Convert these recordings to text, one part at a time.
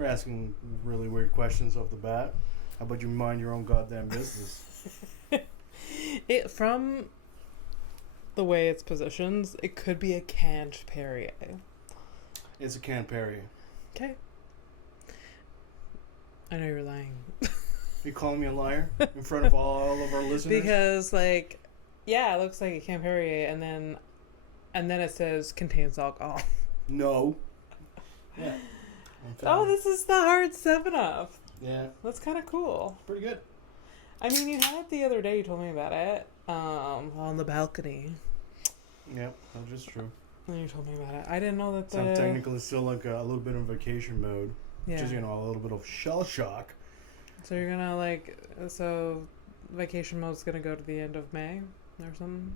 We're asking really weird questions off the bat. How about you mind your own goddamn business? From the way it's positioned, it could be a canned Perrier. It's a canned Perrier. Okay. I know you're lying. You calling me a liar in front of all of our listeners? Because, like, yeah, it looks like a canned Perrier, and then it says contains alcohol. No. Yeah. Oh, this is the hard 7-Up. Yeah. That's kind of cool. Pretty good. I mean, you had it the other day. You told me about it. On the balcony. Yep, that's just true. And you told me about it. I didn't know that. So I'm technically still like a little bit in vacation mode. Yeah. Which is, a little bit of shell shock. So you're gonna vacation mode's gonna go to the end of May or something.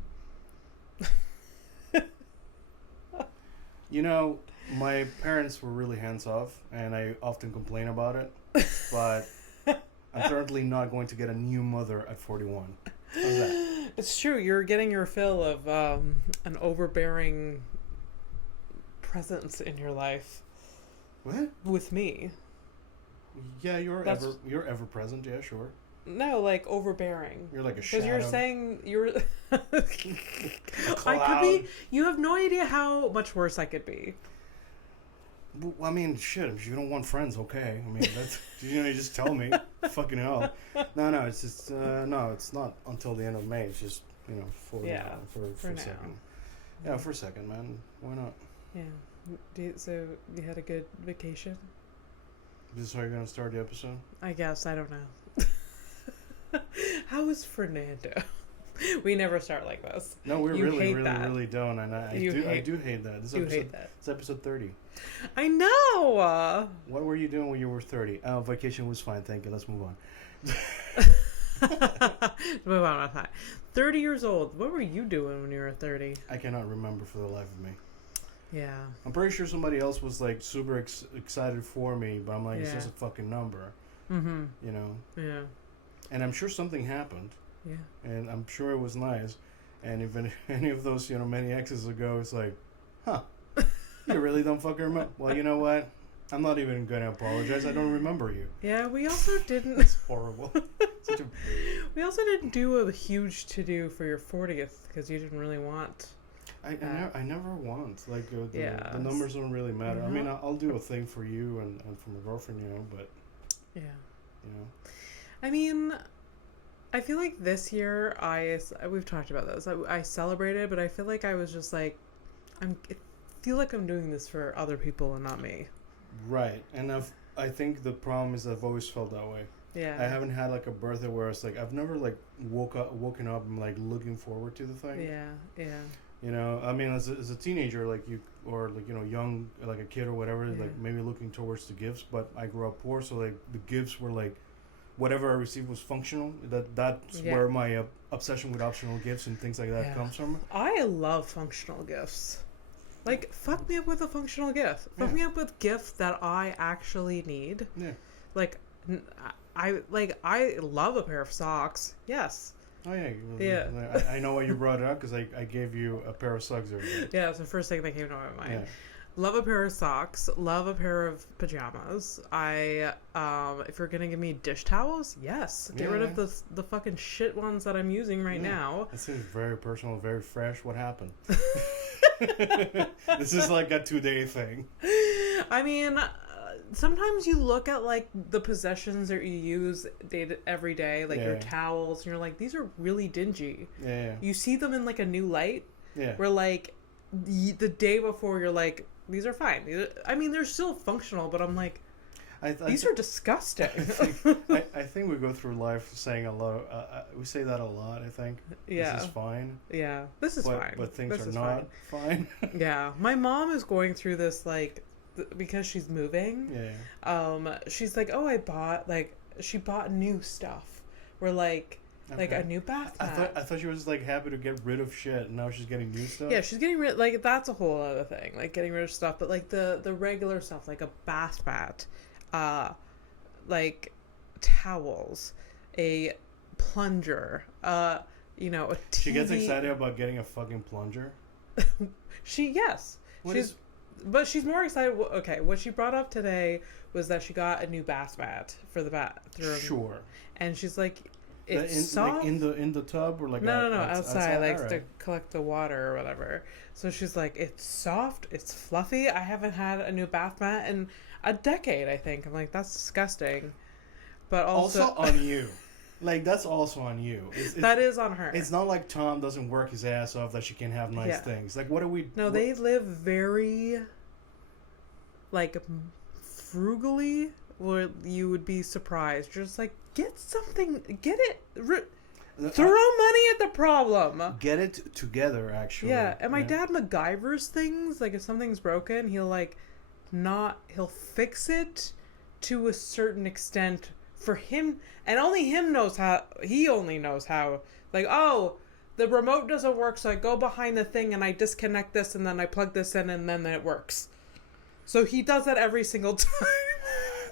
My parents were really hands off, and I often complain about it. But I'm currently not going to get a new mother at 41. How's that? It's true. You're getting your fill of an overbearing presence in your life. What? With me. Yeah, you're ever present. Yeah, sure. No, like overbearing. You're like a shadow. Because you're saying you're. I could be. You have no idea how much worse I could be. Well, I mean, shit. If you don't want friends, okay. I mean, that's you just tell me. Fucking hell. No, it's just no. It's not until the end of May. It's just for a now. second. Yeah, for a second, man. Why not? Yeah. So you had a good vacation? This is how you're gonna start the episode? I guess. I don't know. How is Fernando? We never start like this. No, we really don't, and I do hate that. It's episode 30. I know. What were you doing when you were 30? Vacation was fine, thank you. Let's move on. Move on with that. 30 years old. What were you doing when you were 30? I cannot remember for the life of me. Yeah. I'm pretty sure somebody else was like super excited for me, but I'm like, it's just a fucking number. Mm-hmm. Yeah. And I'm sure something happened. Yeah. And I'm sure it was nice. And if any of those, many exes ago, it's like, huh, you really don't fucking remember. Well, you know what? I'm not even going to apologize. I don't remember you. Yeah, we also didn't. It's horrible. We also didn't do a huge to-do for your 40th because you didn't really want. I never want. Like, the numbers don't really matter. I mean, I'll do a thing for you and for my girlfriend, but. Yeah. You I mean, I feel like this year we've talked about this. I celebrated, but I feel like I was just like, I feel like I'm doing this for other people and not me. Right, and I think the problem is I've always felt that way. Yeah. I haven't had like a birthday where it's like I've never like woken up and like looking forward to the thing. Yeah. I mean, as a teenager, like young, like a kid or whatever, like maybe looking towards the gifts. But I grew up poor, so like the gifts were like. Whatever I received was functional. That's where my obsession with optional gifts and things like that comes from. I love functional gifts. Like, fuck me up with a functional gift. Fuck me up with gifts that I actually need. Yeah. Like, I love a pair of socks. Yes. Oh yeah. I know why you brought it up because I gave you a pair of socks earlier. Yeah, it's the first thing that came to my mind. Yeah. Love a pair of socks. Love a pair of pajamas. If you're gonna give me dish towels, yes. Get rid of the fucking shit ones that I'm using right now. That seems very personal, very fresh. What happened? This is like a 2-day thing. I mean, sometimes you look at like the possessions that you use every day, like your towels, and you're like, these are really dingy. Yeah. You see them in like a new light. Yeah. Where like the day before you're like, these are fine. They're still functional, but I'm like, these are disgusting. I think we go through life saying a lot. We say that a lot. I think. Yeah. This is fine. Yeah. This is fine. But things are not fine. Yeah. My mom is going through this like because she's moving. Yeah. She's like, oh, she bought new stuff. We're like. Like a new bath mat. I thought she was like happy to get rid of shit, and now she's getting new stuff. Yeah, she's getting rid. Like that's a whole other thing. Like getting rid of stuff, but like the regular stuff, like a bath mat, like towels, a plunger, a TV. She gets excited about getting a fucking plunger. Yes. But she's more excited. Okay, what she brought up today was that she got a new bath mat for the bathroom. Sure. And she's like, it's soft. Like in the tub or like no, outside, like right. to collect the water or whatever. So she's like, it's soft, it's fluffy. I haven't had a new bath mat in a decade, I think. I'm like, that's disgusting. But also on you. Like, that's also on you. That is on her. It's not like Tom doesn't work his ass off that she can have nice things. Like, what are we... No, they live very, like, frugally, where you would be surprised. Just like, get something, get it... Throw money at the problem. Get it together, actually. Yeah, and my dad MacGyvers things. Like, if something's broken, he'll fix it to a certain extent for him, and only him knows how. He only knows how. Like, oh, the remote doesn't work, so I go behind the thing and I disconnect this, and then I plug this in, and then it works. So he does that every single time.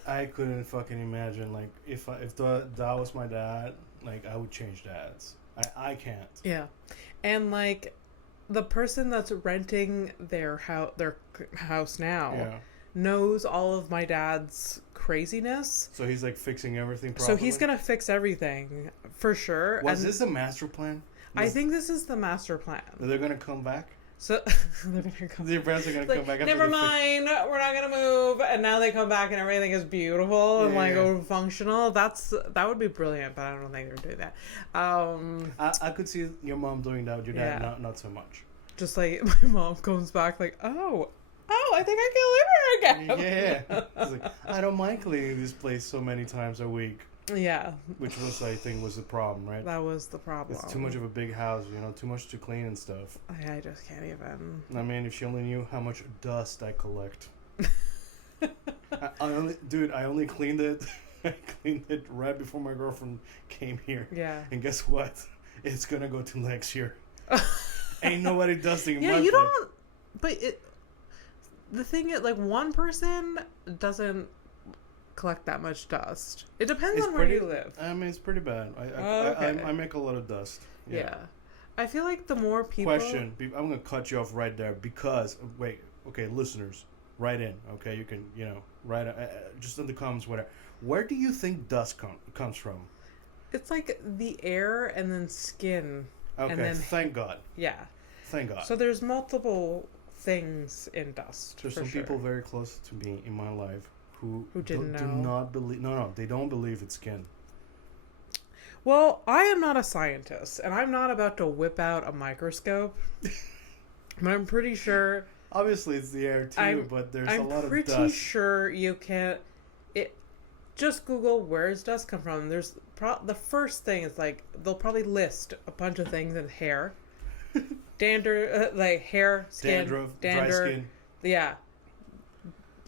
I couldn't fucking imagine, like, if that was my dad, like, I would change dads. I can't. Yeah, and like, the person that's renting their house now knows all of my dad's craziness. So he's like fixing everything properly? So he's gonna fix everything for sure. Was this the master plan? I think this is the master plan. They're gonna come back? So they're gonna come. Your parents are gonna come back. Never mind, we're not gonna move. And now they come back and everything is beautiful and like functional. That would be brilliant, but I don't think they're doing that. I could see your mom doing that with your dad, not so much. Just like my mom comes back like, oh, I think I can live here again. Yeah. It's like, I don't mind cleaning this place so many times a week. Yeah. Which was, I think, was the problem, right? That was the problem. It's too much of a big house, too much to clean and stuff. I just can't even. I mean, if she only knew how much dust I collect. I only cleaned it. I cleaned it right before my girlfriend came here. Yeah. And guess what? It's gonna go to next year. Ain't nobody dusting in my place. Don't. But the thing is, like, one person doesn't collect that much dust. It depends on where you live. I mean, it's pretty bad. I make a lot of dust. Yeah. I feel like the more people... Question. I'm going to cut you off right there because... Wait. Okay, listeners. Write in. Okay, you can, write just in the comments, whatever. Where do you think dust comes from? It's like the air and then skin. Okay, and then, thank God. Yeah. Thank God. So there's multiple things in dust. There's some people very close to me in my life who do not believe. No, they don't believe it's skin. Well, I am not a scientist, and I'm not about to whip out a microscope. But I'm pretty sure. Obviously, it's the air too, but there's a lot of dust. I'm pretty sure you can't. Just Google where's dust come from. There's the first thing is like they'll probably list a bunch of things in hair, dander, like hair, skin, dry skin. Yeah,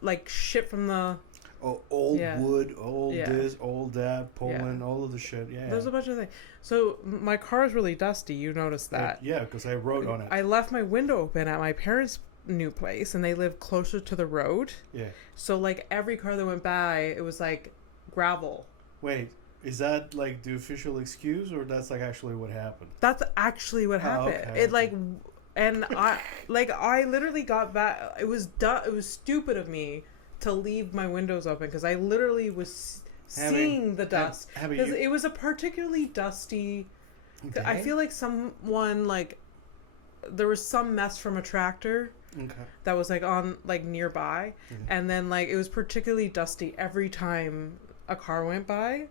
like shit from the old wood, old this, old that, Poland, all of the shit. Yeah, there's a bunch of things. So my car is really dusty. You noticed that? Yeah, because I wrote on it. I left my window open at my parents' new place, and they live closer to the road. Yeah. So like every car that went by, it was like gravel. Wait, is that like the official excuse, or that's like actually what happened? That's actually what happened. Okay. It like, and I literally got back. It was stupid of me to leave my windows open because I literally was seeing the dust because it was a particularly dusty. Okay. I feel like someone like there was some mess from a tractor. Okay. That was like on like nearby, and then like it was particularly dusty every time a car went by,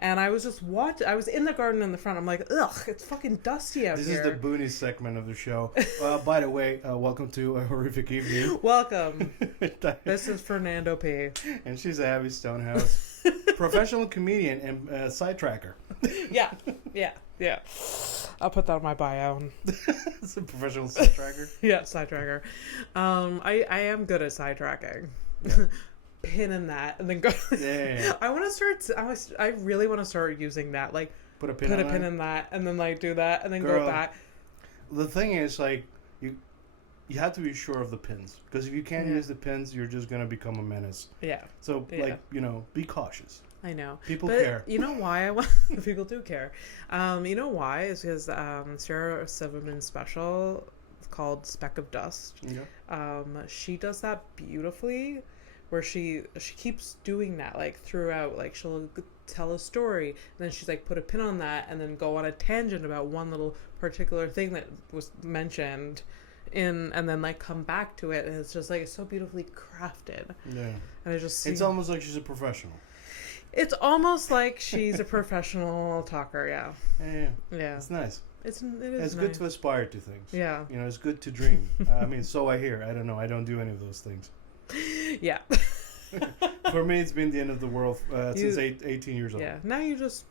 and I was just I was in the garden in the front. I'm like, ugh, it's fucking dusty out here. This is the Boonies segment of the show. By the way, welcome to A Horrific Evening. Welcome. This is Fernando P. And she's Abby Stonehouse, professional comedian and sidetracker. Yeah. I'll put that on my bio. It's a professional sidetracker. Yeah, sidetracker. I am good at sidetracking. Yeah. Pin in that and then go. Yeah. I really want to start using that. Like put a pin in that and then like do that and then go back. The thing is, like, you have to be sure of the pins, because if you can't use the pins, you're just gonna become a menace. Yeah. So like be cautious. I know. People care. You know why people do care. You know why? It's because Sarah Silverman's special called Speck of Dust. Yeah. She does that beautifully, where she keeps doing that like throughout. Like she'll tell a story, and then she's like put a pin on that, and then go on a tangent about one little particular thing that was mentioned and then like come back to it, and it's just like it's so beautifully crafted. Yeah. And it's almost like she's a professional. It's almost like she's a professional talker. Yeah. Yeah. It's nice. It's nice. Good to aspire to things. Yeah. You know, it's good to dream. I mean, so I hear. I don't know. I don't do any of those things. Yeah. For me, it's been the end of the world since 18 years old. Yeah. Now you just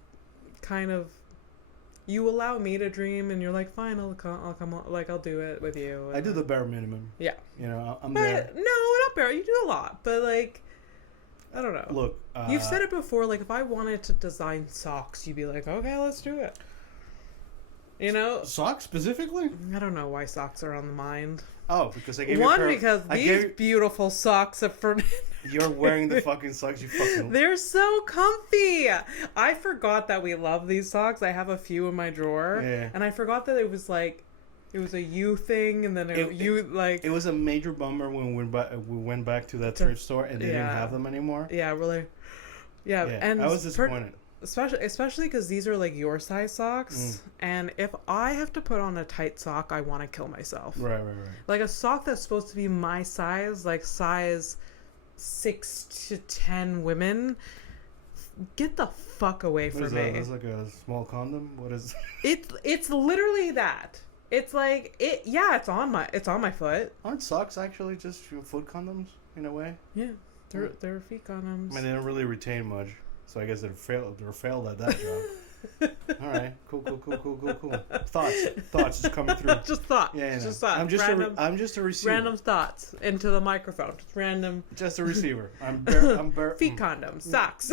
kind of, you allow me to dream, and you're like, fine, I'll come on, like I'll do it with you. I do the bare minimum. Yeah. You know, I'm but there. No, not bare. You do a lot, but like, I don't know. Look, you've said it before. Like, if I wanted to design socks, you'd be like, okay, let's do it. You know, socks specifically. I don't know why socks are on the mind. Oh, because I gave because these beautiful socks are for. You're wearing the fucking socks, you fucking. They're so comfy. I forgot that we love these socks. I have a few in my drawer, and I forgot that it was a you thing, and then it was a major bummer when we went back to that thrift store and they didn't have them anymore. Yeah, really. Yeah, and I was disappointed. Especially because these are like your size socks, and if I have to put on a tight sock, I want to kill myself. Right. Like a sock that's supposed to be my size, like size 6 to 10 women, get the fuck away from me. It's like a small condom. What is? It's literally that. It's like it. Yeah, it's on my foot. Aren't socks actually just foot condoms in a way? Yeah, they're feet condoms. I mean, they don't really retain much. So I guess they're failed at that job. All right, cool. Thoughts just coming through. Just thoughts. Yeah. Just thoughts. I'm just a receiver. Random thoughts into the microphone. Just random. Just a receiver. I'm feet condoms, socks.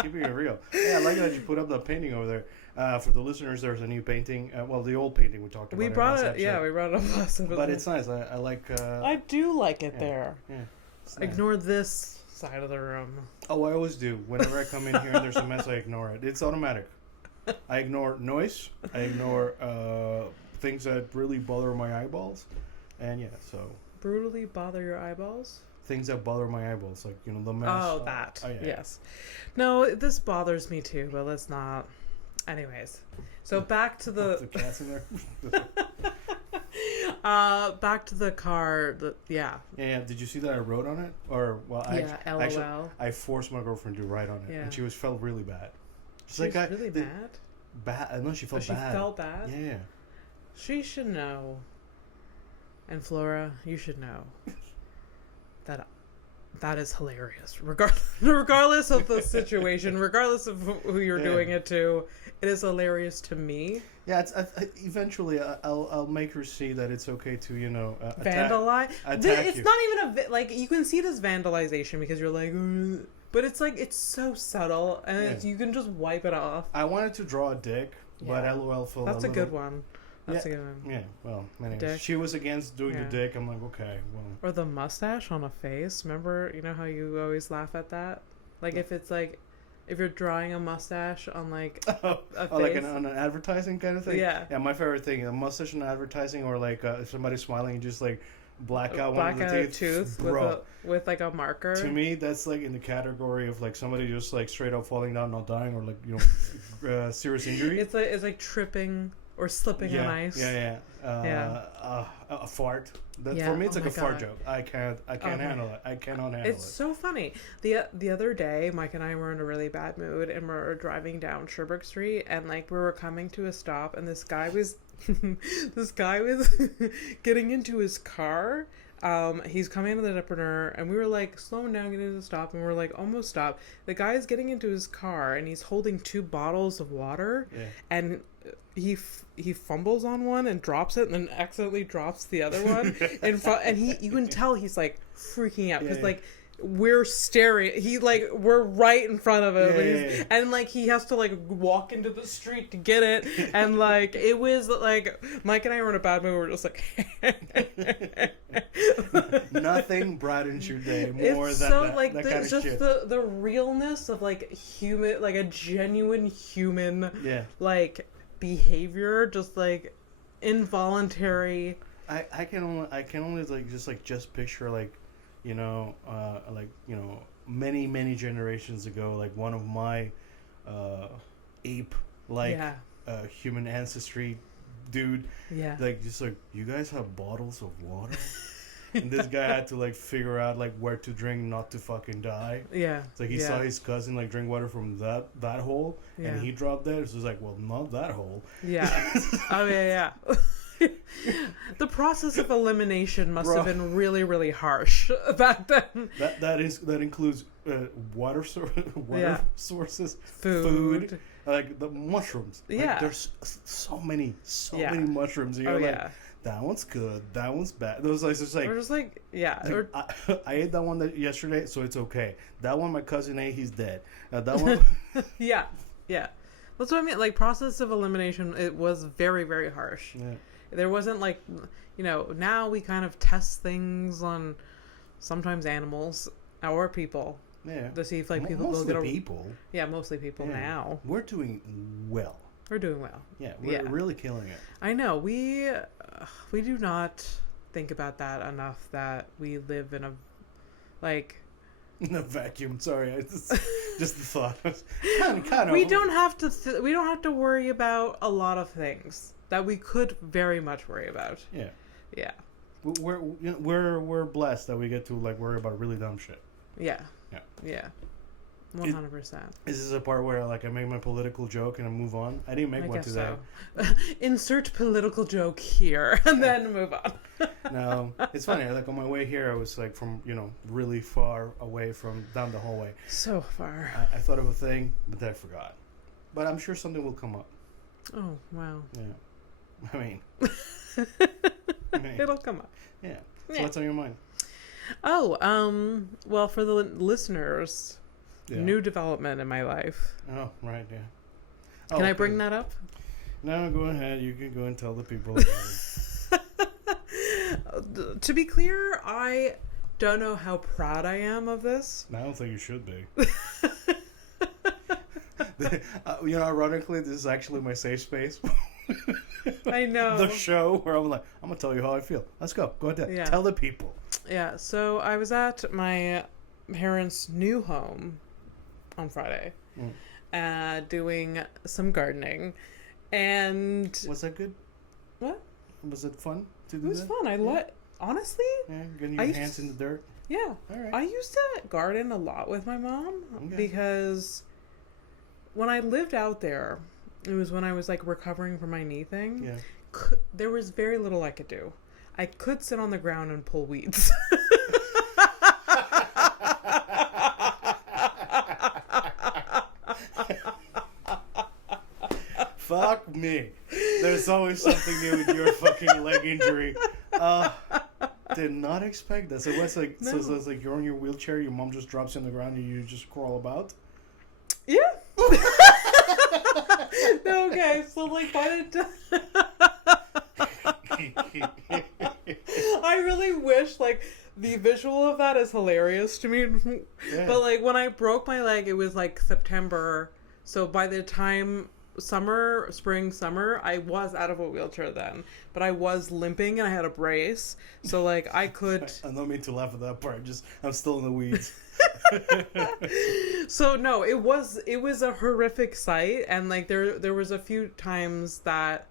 Keeping it real. Yeah, I like that you put up the painting over there. For the listeners, there's a new painting. Well, the old painting we talked about. We brought it. Yeah, we brought it up last episode. But it's nice. I like. I do like it there. Yeah. Nice. Ignore this side of the room. Oh, I always do. Whenever I come in here and there's a mess, I ignore it. It's automatic. I ignore noise. I ignore things that really bother my eyeballs. And so. Brutally bother your eyeballs? Things that bother my eyeballs. Like, the mess. Oh, that. Yes. No, this bothers me too, but let's not. Anyways. So back to the cats in there. Back to the car. Yeah. Did you see that I wrote on it? Or LOL. I forced my girlfriend to write on it, and she felt really bad. She's like, really mad. Bad. No, she felt bad. She felt bad. Yeah. She should know. And Flora, you should know that is hilarious. Regardless of the situation, regardless of who you're doing it to, it is hilarious to me. Yeah, eventually I'll make her see that it's okay to vandalize. It's you. Not even like you can see it as vandalization because you're like, but it's like it's so subtle and you can just wipe it off. I wanted to draw a dick, but LOL felt that's a good one. That's a good one. Yeah, well, anyways, she was against doing the dick. I'm like, okay, well. Or the mustache on a face. Remember, you know how you always laugh at that? Like if it's like, if you're drawing a mustache on like a face. Like on an advertising kind of thing? Yeah. Yeah, my favorite thing, a mustache in advertising, or like if somebody's smiling, you just like black out one of the teeth. Tooth with like a marker. To me, that's like in the category of like somebody just like straight up falling down, not dying, or like, serious injury. It's like tripping. Or slipping on ice. A fart. For me, it's like a fart joke. I can't handle it. I cannot handle it. It's so funny. The other day, Mike and I were in a really bad mood, and we're driving down Sherbrooke Street, and like we were coming to a stop, and this guy was getting into his car. He's coming into the dipper, and we were like slowing down, getting to the stop, and we're like almost stopped. The guy is getting into his car, and he's holding 2 bottles of water, and he fumbles on one and drops it, and then accidentally drops the other one in front, and you can tell he's like freaking out because like we're staring, we're right in front of him, and like he has to like walk into the street to get it, and like it was like Mike and I were in a bad mood. We're just like nothing brightens your day more it's than so that, like that kind of just shit. the realness of like human, like a genuine human, like behavior, just like involuntary. I can only like just picture like, many generations ago, like one of my ape like human ancestry dude, like just like, you guys have bottles of water. And this guy had to like figure out like where to drink not to fucking die. Yeah. It's like he saw his cousin like drink water from that hole, and he dropped dead. So it's like, well, not that hole. Yeah. Oh yeah. The process of elimination must have been really, really harsh back then. That includes water sources, food, like the mushrooms. Like, there's so many mushrooms. And you're like, that one's good, that one's bad. Those like just like, or just like I ate that one yesterday, so it's okay. That one my cousin ate, he's dead. That one, yeah. That's what I mean. Like, process of elimination, it was very, very harsh. Yeah. There wasn't like, now we kind of test things on sometimes animals or people. Yeah. To see if like people mostly people. Yeah, mostly people now. We're doing well. We're doing well. Yeah, we're really killing it. I know. We do not think about that enough, that we live in a in a vacuum. Sorry, just the thought. kind of. We don't have to worry about a lot of things that we could very much worry about. Yeah. Yeah. We're blessed that we get to like worry about really dumb shit. Yeah. Yeah. Yeah. 100%. Is this a part where like I make my political joke and I move on? I didn't make one today. So. Insert political joke here and then move on. No, it's funny. Like on my way here, I was like from really far away from down the hallway. So far. I thought of a thing, but then I forgot. But I'm sure something will come up. Oh wow. Yeah. I mean. It'll come up. Yeah. So what's on your mind? Oh, well, for the listeners. Yeah. New development in my life. Oh, right, yeah. Can I bring that up? No, go ahead. You can go and tell the people about it. To be clear, I don't know how proud I am of this. I don't think you should be. Ironically, this is actually my safe space. I know. The show where I'm like, I'm going to tell you how I feel. Let's go. Go ahead. Yeah. Tell the people. Yeah, so I was at my parents' new home on Friday, doing some gardening, and was that good? What? Was it fun to do? It was fun. Honestly, getting your hands in the dirt. Yeah, all right. I used to garden a lot with my mom because when I lived out there, it was when I was like recovering from my knee thing. Yeah, there was very little I could do. I could sit on the ground and pull weeds. Fuck me. There's always something new with your fucking leg injury. Did not expect that. So what's like? No. So it's like you're on your wheelchair. Your mom just drops you on the ground and you just crawl about. Yeah. No, okay. So like by the time, I really wish like the visual of that is hilarious to me. Yeah. But like when I broke my leg, it was like September. So by the time spring, summer, I was out of a wheelchair then, but I was limping and I had a brace. So like I could. I don't mean to laugh at that part. I'm still in the weeds. So no, it was a horrific sight, and like there was a few times that,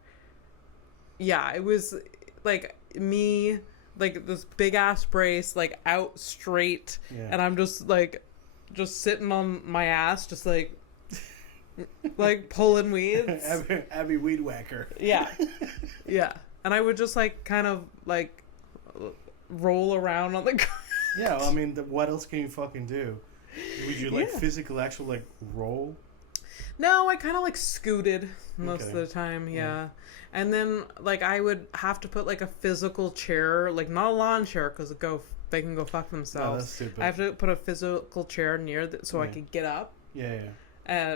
yeah, it was like me, like this big ass brace, like out straight, and I'm just sitting on my ass, just like pulling weeds. Abby weed whacker. Yeah. And I would just like kind of like roll around on the ground. Yeah, I mean, what else can you fucking do? Would you like physical actual like roll? No, I kind of like scooted most of the time, yeah. And then like I would have to put like a physical chair, like not a lawn chair, because they can go fuck themselves. No, that's stupid. I have to put a physical chair near so I could get up. Yeah.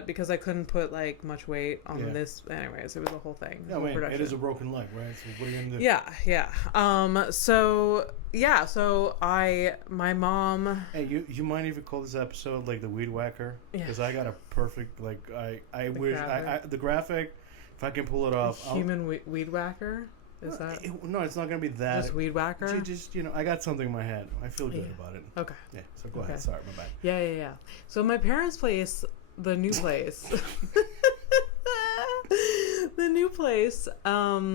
Because I couldn't put like much weight on this. Anyways, it was a whole thing. No, wait, it is a broken leg, right? So what are you gonna do? Yeah. So my mom. Hey, you mind if you call this episode like the weed whacker? Because I got a perfect like I wish the graphic If I can pull it off, human weed whacker. Is that? No, it's not gonna be that. Just weed whacker. Just I got something in my head. I feel good about it. Okay. Yeah. So go ahead. Sorry, my bad. Yeah. So my parents' place, the new place, the new place. At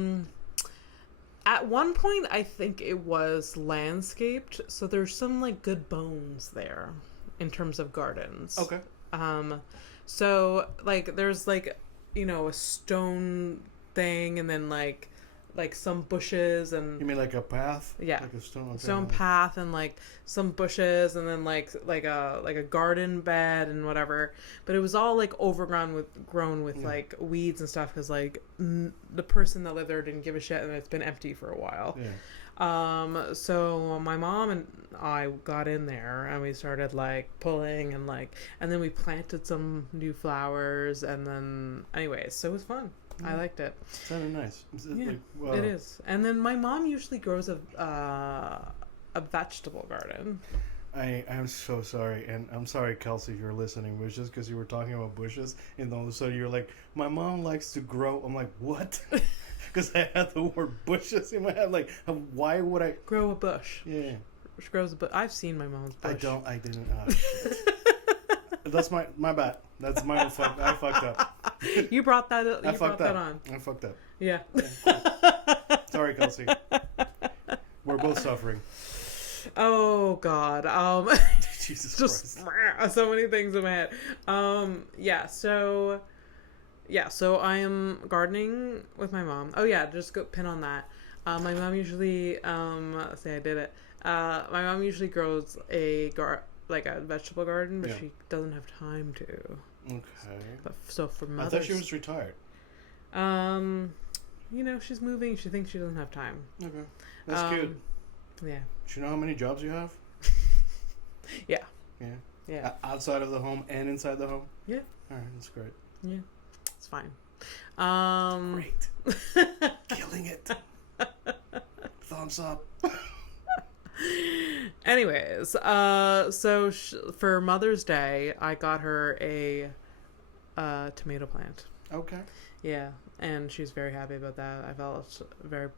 one point, I think it was landscaped, so there's some like good bones there, in terms of gardens. Okay. So like there's like a stone thing, and then like some bushes, and you mean like a path? Yeah, like a stone path, and like some bushes, and then like a garden bed and whatever. But it was all like grown with like weeds and stuff, because like the person that lived there didn't give a shit, and it's been empty for a while. Yeah. So my mom and I got in there, and we started like pulling, and then we planted some new flowers, and then anyways, so it was fun. I liked it. Sounded nice. It is. And then my mom usually grows a vegetable garden. I'm so sorry, and I'm sorry, Kelsey, if you're listening, but it's just because you were talking about bushes, and all of a sudden you're like, my mom likes to grow. I'm like, what? Because I had the word bushes in my head. Like, why would I grow a bush? Yeah, she grows a bush. I've seen my mom's bush. I didn't. That's my bad. That's my own fuck. I fucked up. You brought that up. I fucked up. Yeah. Sorry, Kelsey. We're both suffering. Oh God. Jesus just Christ. So many things in my head. So I am gardening with my mom. Oh yeah, just go pin on that. My mom usually say I did it. My mom usually grows a vegetable garden, but she doesn't have time to. Okay. So for Mother's, I thought she was retired. She's moving. She thinks she doesn't have time. Okay, that's cute. Yeah. Do you know how many jobs you have? Yeah. Yeah. Yeah. Outside of the home and inside the home? Yeah. All right, that's great. Yeah. It's fine. Great. Killing it. Thumbs up. Anyways, so for Mother's Day, I got her a tomato plant. Okay. Yeah, and she's very happy about that. I felt very,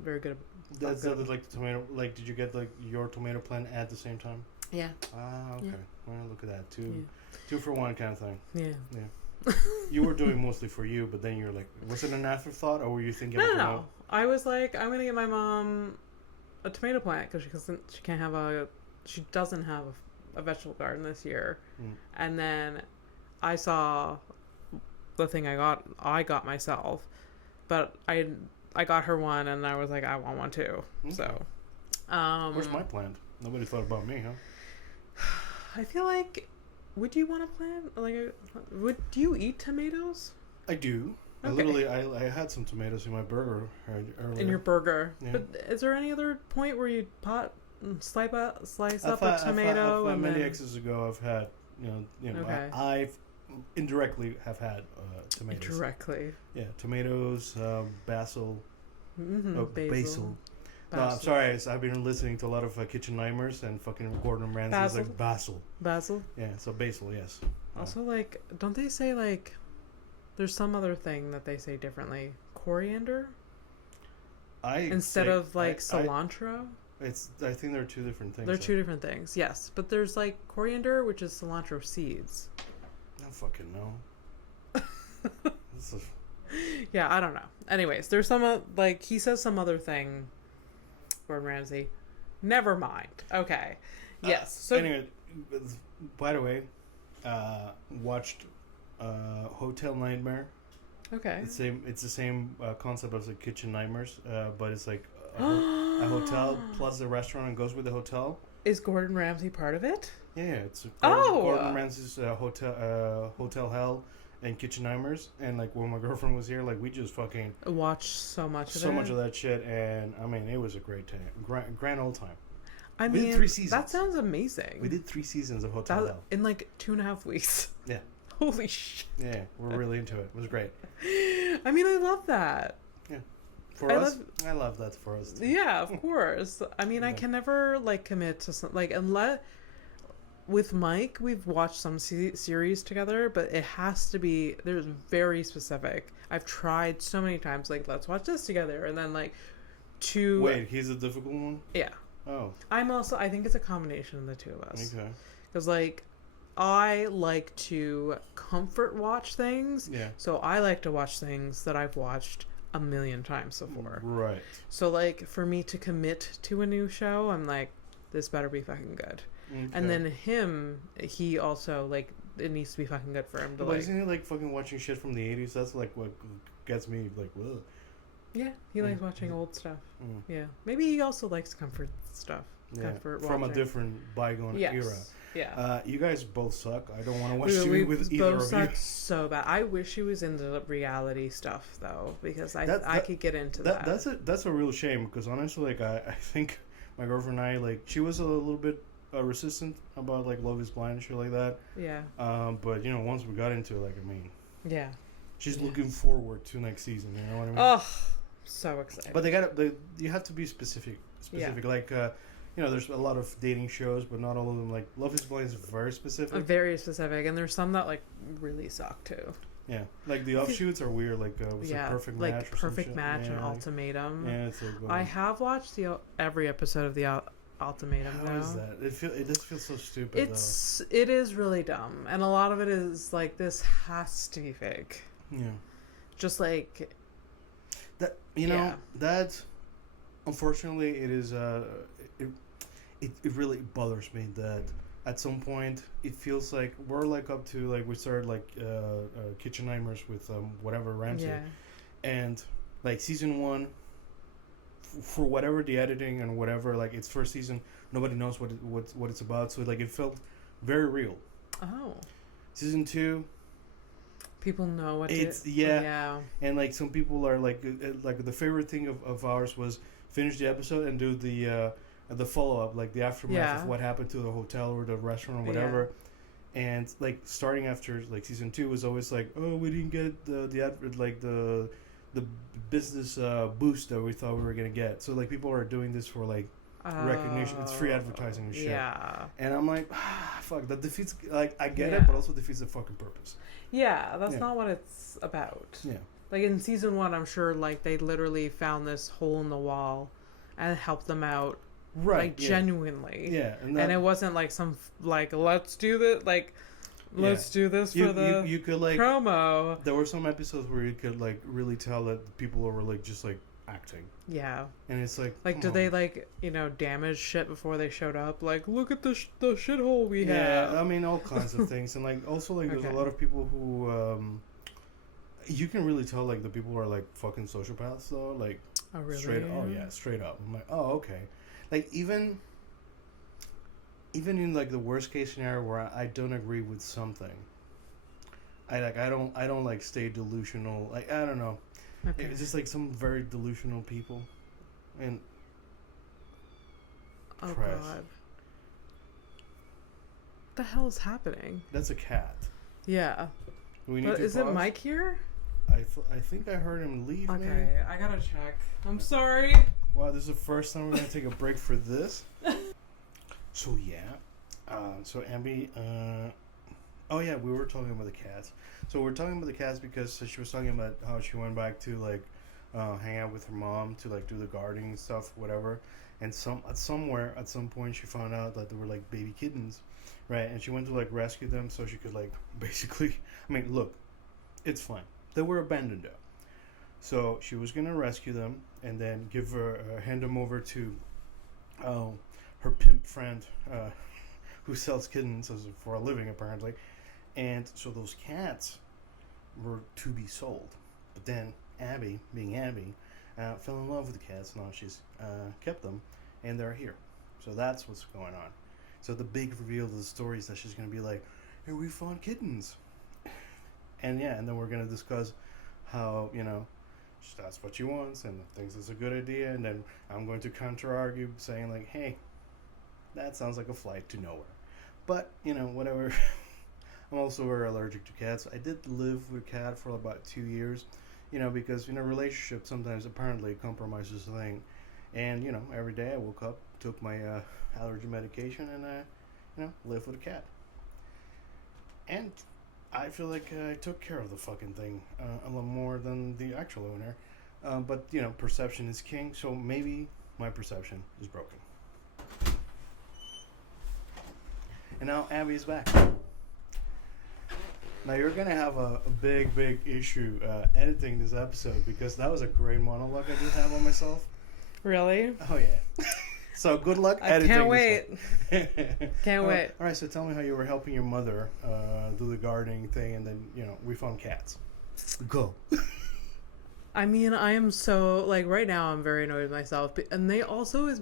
very good. That's like the tomato. Like, did you get like your tomato plant at the same time? Yeah. Ah, okay. Yeah. Well, look at that. Two for one kind of thing. Yeah. Yeah. You were doing mostly for you, but then you're like, was it an afterthought, or were you thinking? No. I was like, I'm gonna get my mom a tomato plant because she doesn't have a vegetable garden this year. And then I saw the thing I got myself, but I got her one, and I was like, I want one too. Okay. So where's my plant? Nobody thought about me, huh? I feel like, would you want a plant? Do you eat tomatoes? I do. Okay. I had some tomatoes in my burger earlier. In your burger. Yeah. But is there any other point where you slice up a tomato? Many X's ago, I've had, Okay. I've indirectly have had tomatoes. Indirectly. Yeah, tomatoes, basil. Mm-hmm. Basil. No, I'm sorry. I've been listening to a lot of Kitchen Nightmares and fucking Gordon Ramsay's like basil. Basil? Yeah, so basil, yes. Also, don't they say there's some other thing that they say differently? Coriander? Instead of cilantro? I think they're two different things. They're two different things, yes. But there's coriander, which is cilantro seeds. I don't fucking know. Yeah, I don't know. Anyways, there's some he says some other thing. Gordon Ramsay. Never mind. Okay. Yes. So anyway, by the way, watched Hotel Nightmare. Okay. It's the same concept as Kitchen Nightmares, but it's like a hotel plus the restaurant, and goes with the hotel. Is Gordon Ramsay part of it? Yeah, it's Gordon Ramsay's Hotel Hell and Kitchen Nightmares, and when my girlfriend was here, we just fucking watched so much of that shit, and I mean, it was a great time, grand old time. We did 3 seasons. That sounds amazing. We did 3 seasons of Hotel Hell in 2.5 weeks. Yeah. Holy shit. Yeah, we're really into it. It was great. I mean, I love that. Yeah. I love that for us too. Yeah, of course. I mean, I can never commit to something unless with Mike, we've watched some series together, but it has to be, there's very specific. I've tried so many times, like, let's watch this together, and then like Wait, he's a difficult one? Yeah. Oh. I think it's a combination of the two of us. Okay. Because, like, I like to comfort watch things. Yeah. So I like to watch things that I've watched a million times before. Right. So, like, for me to commit to a new show, I'm like, this better be fucking good. Okay. And then he also, like, it needs to be fucking good for him to, isn't he, like, fucking watching shit from the 80s? That's, like, what gets me, like, whoa. Yeah, he likes watching old stuff. Yeah. Maybe he also likes comfort stuff. Yeah. From a different bygone era. Yeah. You guys both suck. I don't want to watch TV with either of you. Both suck so bad. I wish he was into reality stuff, though, because I could get into that. That's a real shame, because honestly, like, I think my girlfriend and I, like, she was a little bit resistant about, like, Love is Blind and shit like that. Yeah. But, you know, once we got into it, like, I mean. Yeah. She's looking forward to next season, you know what I mean? Oh, so excited. But you have to be specific. Yeah. Like, you know, there's a lot of dating shows, but not all of them. Like, Love is Blind is very specific. Very specific, and there's some that, like, really suck, too. Yeah. Like, the offshoots are weird, like, was a Perfect Match like or Perfect Match and Ultimatum. Yeah, it's like, I have watched every episode of the Ultimatum, How is that? It does feel so stupid, It is really dumb, and a lot of it is, like, this has to be fake. Yeah. Just, like... That, you know, that... Unfortunately, it is... It really bothers me that at some point it feels like we're like up to like we started like Kitchen Nightmares with whatever Ramsey, and like season 1 for whatever the editing and whatever, like its first season, nobody knows what it's about, so like it felt very real. Oh. Season 2, people know what it's and like some people are like the favorite thing of ours was finish the episode and do the follow-up, like the aftermath of what happened to the hotel or the restaurant or whatever. And like starting after like season 2 was always like, oh, we didn't get the business boost that we thought we were gonna get. So like people are doing this for like recognition. It's free advertising and shit. Yeah. And I'm like, fuck, that defeats, like, I get it, but also defeats the fucking purpose. Yeah, that's not what it's about. Yeah. Like in season 1, I'm sure like they literally found this hole in the wall and helped them out. Right, like genuinely. Yeah, and it wasn't like some like let's do this do this for the you could like promo. There were some episodes where you could like really tell that people were like just like acting. Yeah, and it's like did they like damage shit before they showed up? Like look at the shithole we have. Yeah, I mean all kinds of things, and like also like there's a lot of people who you can really tell like the people are like fucking sociopaths though. Like straight up. I'm like, oh okay. Like even in like the worst case scenario where I don't agree with something, I don't like stay delusional. Like I don't know, it's just like some very delusional people, and God, what the hell is happening? That's a cat. Yeah, but is it Mike here? I think I heard him leave. Okay, maybe? I gotta check. I'm sorry. Wow, this is the first time we're going to take a break for this. So, so Abby, we were talking about the cats. So, we're talking about the cats because she was talking about how she went back to, like, hang out with her mom to, like, do the gardening stuff, whatever. And at some point, she found out that they were, like, baby kittens, right? And she went to, like, rescue them so she could, like, basically... I mean, look, it's fine. They were abandoned, though. So she was gonna rescue them and then hand them over to her pimp friend who sells kittens for a living apparently, and so those cats were to be sold. But then Abby, being Abby, fell in love with the cats. Now she's kept them, and they're here. So that's what's going on. So the big reveal of the story is that she's gonna be like, "Hey, we found kittens," and then we're gonna discuss how that's what she wants and thinks it's a good idea, and then I'm going to counter-argue saying like, hey, that sounds like a flight to nowhere. But, whatever. I'm also very allergic to cats. I did live with a cat for about 2 years, because in a relationship sometimes apparently compromise is a thing. And, every day I woke up, took my allergy medication, and live with a cat. And I feel like I took care of the fucking thing a lot more than the actual owner. But, perception is king, so maybe my perception is broken. And now Abby's back. Now you're going to have a big, big issue editing this episode because that was a great monologue I just have on myself. Really? Oh, yeah. So good luck editing. I can't wait. Can't wait. All right, so tell me how you were helping your mother do the gardening thing, and then, we found cats. Go. I mean, I am so, right now I'm very annoyed with myself. And they also,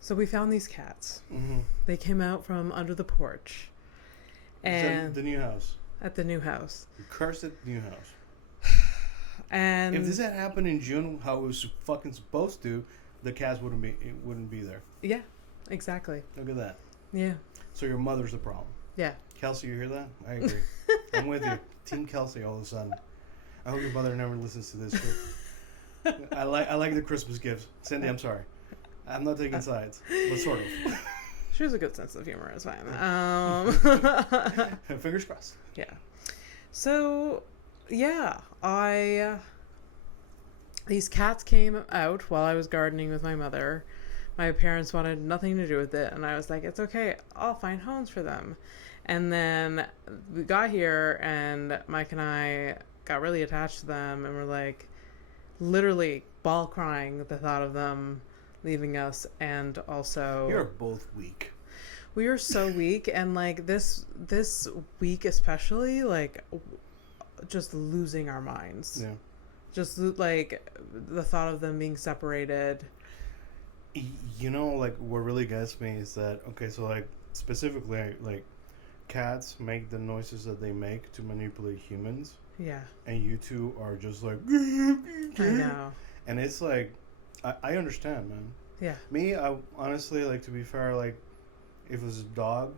so we found these cats. Mm-hmm. They came out from under the porch. And the new house. At the new house. The cursed new house. And if this had happened in June, how it was fucking supposed to, the cats wouldn't be there. Yeah, exactly. Look at that. Yeah. So your mother's the problem. Yeah. Kelsey, you hear that? I agree. I'm with you. Team Kelsey all of a sudden. I hope your mother never listens to this shit. I like the Christmas gifts. Cindy, I'm sorry. I'm not taking sides, but sort of. She has a good sense of humor. It's fine. Fingers crossed. Yeah. So, yeah, these cats came out while I was gardening with my mother. My parents wanted nothing to do with it, and I was like, it's okay, I'll find homes for them. And then we got here, and Mike and I got really attached to them, and we're literally bawl crying at the thought of them leaving us. And also, you're both weak. We are so weak, and this week especially, just losing our minds. Yeah. Just the thought of them being separated. What really gets me is that, okay, so specifically, cats make the noises that they make to manipulate humans. Yeah. And you two are just I know. And it's I understand, man. Yeah. Me, I honestly, to be fair, if it was a dog,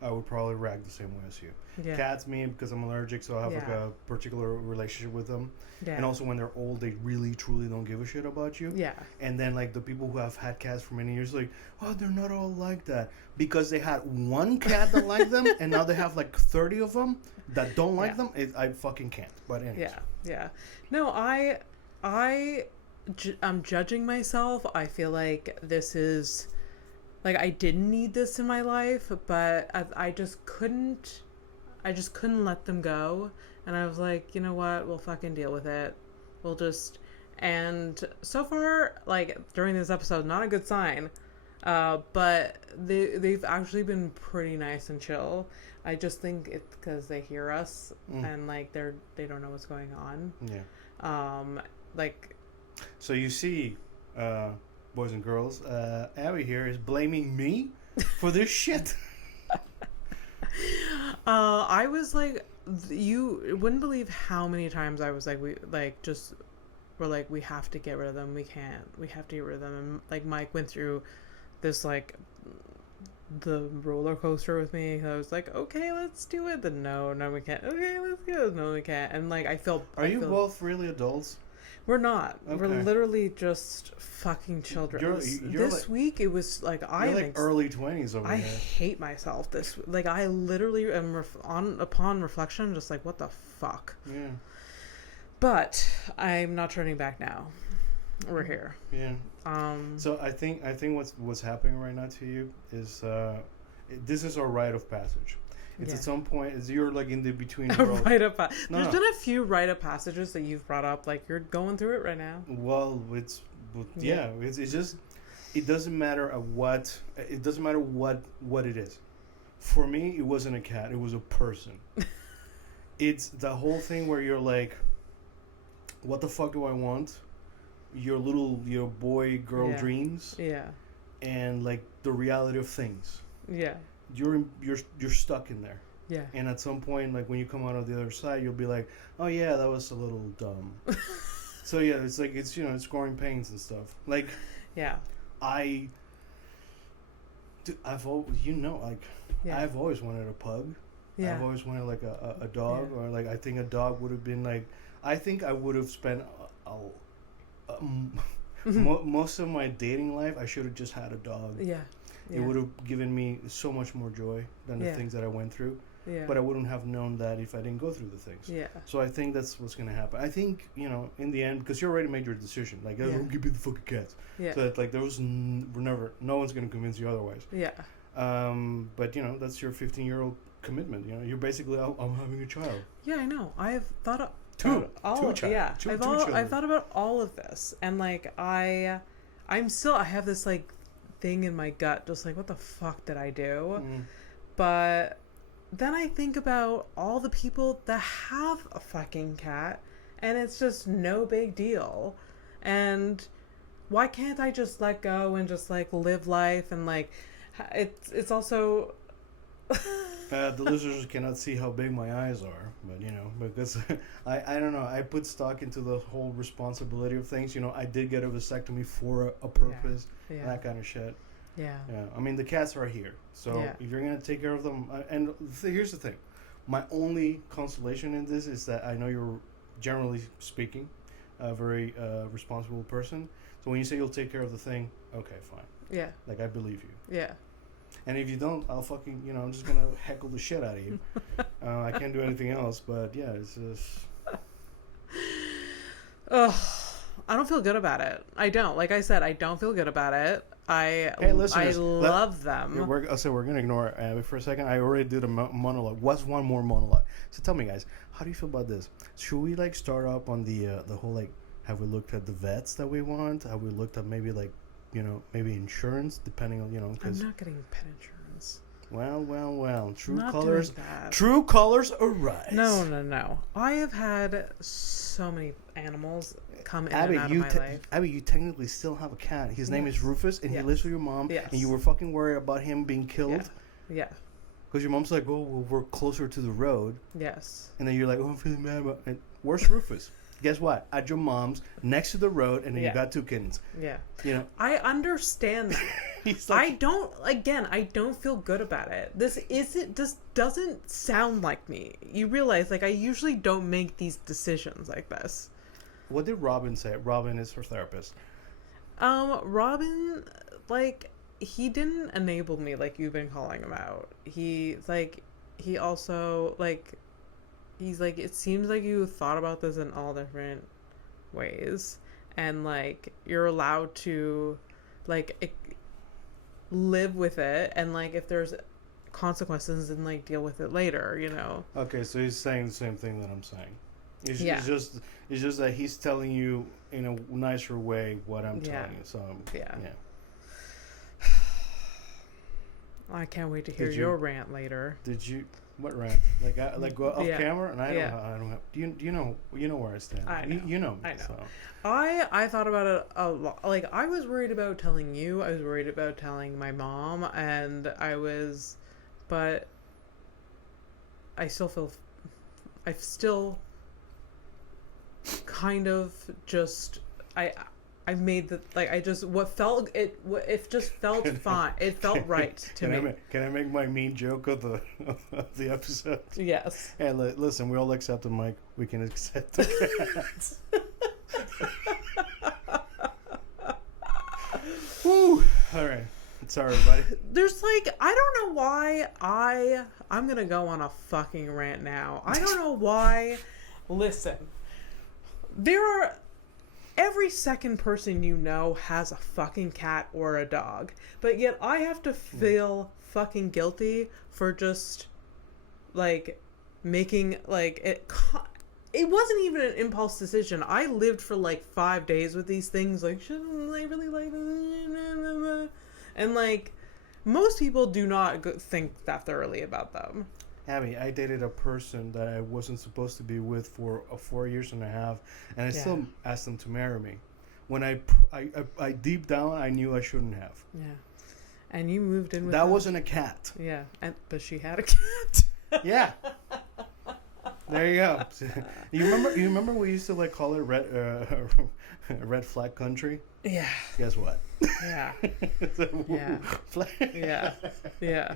I would probably react the same way as you. Yeah. Cats, me, because I'm allergic, so I have a particular relationship with them. Yeah. And also when they're old, they really, truly don't give a shit about you. Yeah. And then the people who have had cats for many years, oh, they're not all like that. Because they had one cat that liked them, and now they have 30 of them that don't like them. I fucking can't. But anyways. Yeah. Yeah. No, I'm judging myself. I feel like this is... I didn't need this in my life, but I just couldn't let them go. And I was like, you know what? We'll fucking deal with it. We'll just... And so far, during this episode, not a good sign. But they've actually been pretty nice and chill. I just think it's because they hear us and they don't know what's going on. Yeah. So you see, boys and girls, Abby here is blaming me for this shit. I was you wouldn't believe how many times I was we have to get rid of them. We have to get rid of them. And Mike went through this the roller coaster with me. I was okay, let's do it. Then no, we can't. Okay, let's do it. No, we can't. And I feel. Are you both really adults? We're not. Okay. We're literally just fucking children. This week it was I'm early 20s over here. I here. hate myself. I literally am upon reflection, just what the fuck. Yeah. But I'm not turning back now. We're here. Yeah. So I think what's happening right now to you is this is a rite of passage. It's at some point, you're in the between world. There's been a few rite of passages that you've brought up. You're going through it right now. Well, it's just, it doesn't matter what it is. For me, it wasn't a cat. It was a person. It's the whole thing where you're what the fuck do I want? Your boy girl dreams. Yeah. And the reality of things. Yeah. You're stuck in there. Yeah. And at some point, when you come out of the other side, you'll be oh yeah, that was a little dumb. So yeah, it's it's growing pains and stuff. Yeah. I've always I've always wanted a pug. Yeah. I've always wanted a dog, or I think a dog would have been I think I would have spent most of my dating life, I should have just had a dog. Yeah. It would have given me so much more joy than the things that I went through. Yeah. But I wouldn't have known that if I didn't go through the things. Yeah. So I think that's what's going to happen. I think, in the end, because you already made your decision. Like, oh, give me the fucking cats. Yeah. So that, like, no one's going to convince you otherwise. Yeah. But, that's your 15-year-old commitment. You're basically, I'm having a child. Yeah, I know. I've thought of... Two children. Yeah. I've thought about all of this. And, like, I have this, like, thing in my gut. Just like, what the fuck did I do? But... then I think about all the people that have a fucking cat, and it's just no big deal. And why can't I just let go and just, like, live life? And, like, it's also... the listeners cannot see how big my eyes are, but, because I don't know. I put stock into the whole responsibility of things. I did get a vasectomy for a purpose, that kind of shit. Yeah. I mean, the cats are here. So if you're going to take care of them... and here's the thing. My only consolation in this is that I know you're, generally speaking, a very responsible person. So when you say you'll take care of the thing, okay, fine. Yeah. Like, I believe you. Yeah. And if you don't, I'll fucking... I'm just going to heckle the shit out of you. I can't do anything else. But, yeah, it's just... Ugh. I don't feel good about it. I don't. Like I said, I don't feel good about it. I love them. We're going to ignore Abby for a second. I already did a monologue. What's one more monologue? So tell me, guys, how do you feel about this? Should we, like, start up on the whole, like, have we looked at the vets that we want? Have we looked at maybe, like, maybe insurance, depending on, because... I'm not getting pet insurance. Well. True colors arise. No. I have had so many animals come in and out of my life. Abby, you technically still have a cat. His name is Rufus, and he lives with your mom. Yes. And you were fucking worried about him being killed. Yeah. Because your mom's like, oh, well, we're closer to the road. Yes. And then you're like, oh, I'm feeling mad about it. Where's Rufus? Guess what? At your mom's, next to the road, and then you got two kittens. Yeah. I understand that. I don't feel good about it. This doesn't sound like me. You realize, like, I usually don't make these decisions like this. What did Robin say? Robin is her therapist. Robin, like, he didn't enable me like you've been calling him out. He also, like, he's like, it seems like you thought about this in all different ways. And, like, you're allowed to, like, live with it. And, like, if there's consequences, then, like, deal with it later, Okay, so he's saying the same thing that I'm saying. It's just that he's telling you in a nicer way what I'm telling you. So, yeah. I can't wait to hear your rant later. Did you... What rant? Like go off camera, and I don't have. Do you know where I stand? I know. You know me. I know. So. I thought about it a lot. Like, I was worried about telling you. I was worried about telling my mom, but I still kind of just I made the, like, I just, it just felt fine. It felt right to me. Can I make my mean joke of the episode? Yes. Hey, listen, we all accept the mic. We can accept the cats. Woo! All right. Sorry, everybody. There's, like, I don't know why I'm gonna go on a fucking rant now. I don't know why. Listen. Every second person you know has a fucking cat or a dog. But yet I have to feel fucking guilty for just, like, making, like, it wasn't even an impulse decision. I lived for, like, 5 days with these things, like, shouldn't I really like this? And, like, most people do not think that thoroughly about them. Abby, I dated a person that I wasn't supposed to be with for 4 years and a half, and I still asked them to marry me. When I deep down, I knew I shouldn't have. Yeah. And you moved in with that them. wasn't a cat. Yeah, but she had a cat. Yeah. There you go. You remember we used to, like, call it red flag country? Yeah. Guess what? Yeah. Yeah. Yeah.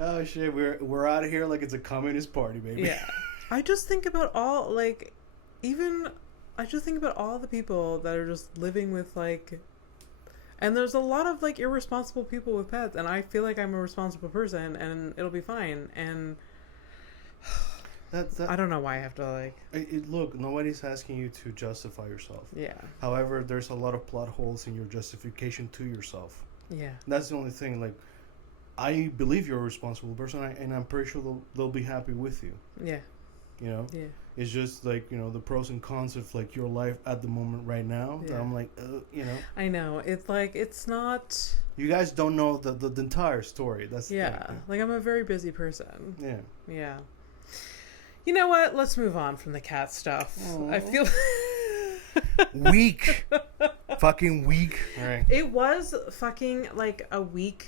Oh shit, we're out of here like it's a communist party, baby. Yeah. I just think about all, like, even I just think about all the people that are just living with like, and there's a lot of like irresponsible people with pets, and I feel like I'm a responsible person, and it'll be fine. And I don't know why I have to like. Look, nobody's asking you to justify yourself. Yeah. However, there's a lot of plot holes in your justification to yourself. Yeah. That's the only thing. Like, I believe you're a responsible person, and I'm pretty sure they'll be happy with you. Yeah. You know. Yeah. It's just like, you know, the pros and cons of like your life at the moment right now. Yeah. That I'm like, you know. I know. It's like, it's not. You guys don't know the entire story. That's the thing. Like, I'm a very busy person. Yeah. Yeah. You know what? Let's move on from the cat stuff. Aww. I feel weak. Fucking weak. All right. It was fucking like a week.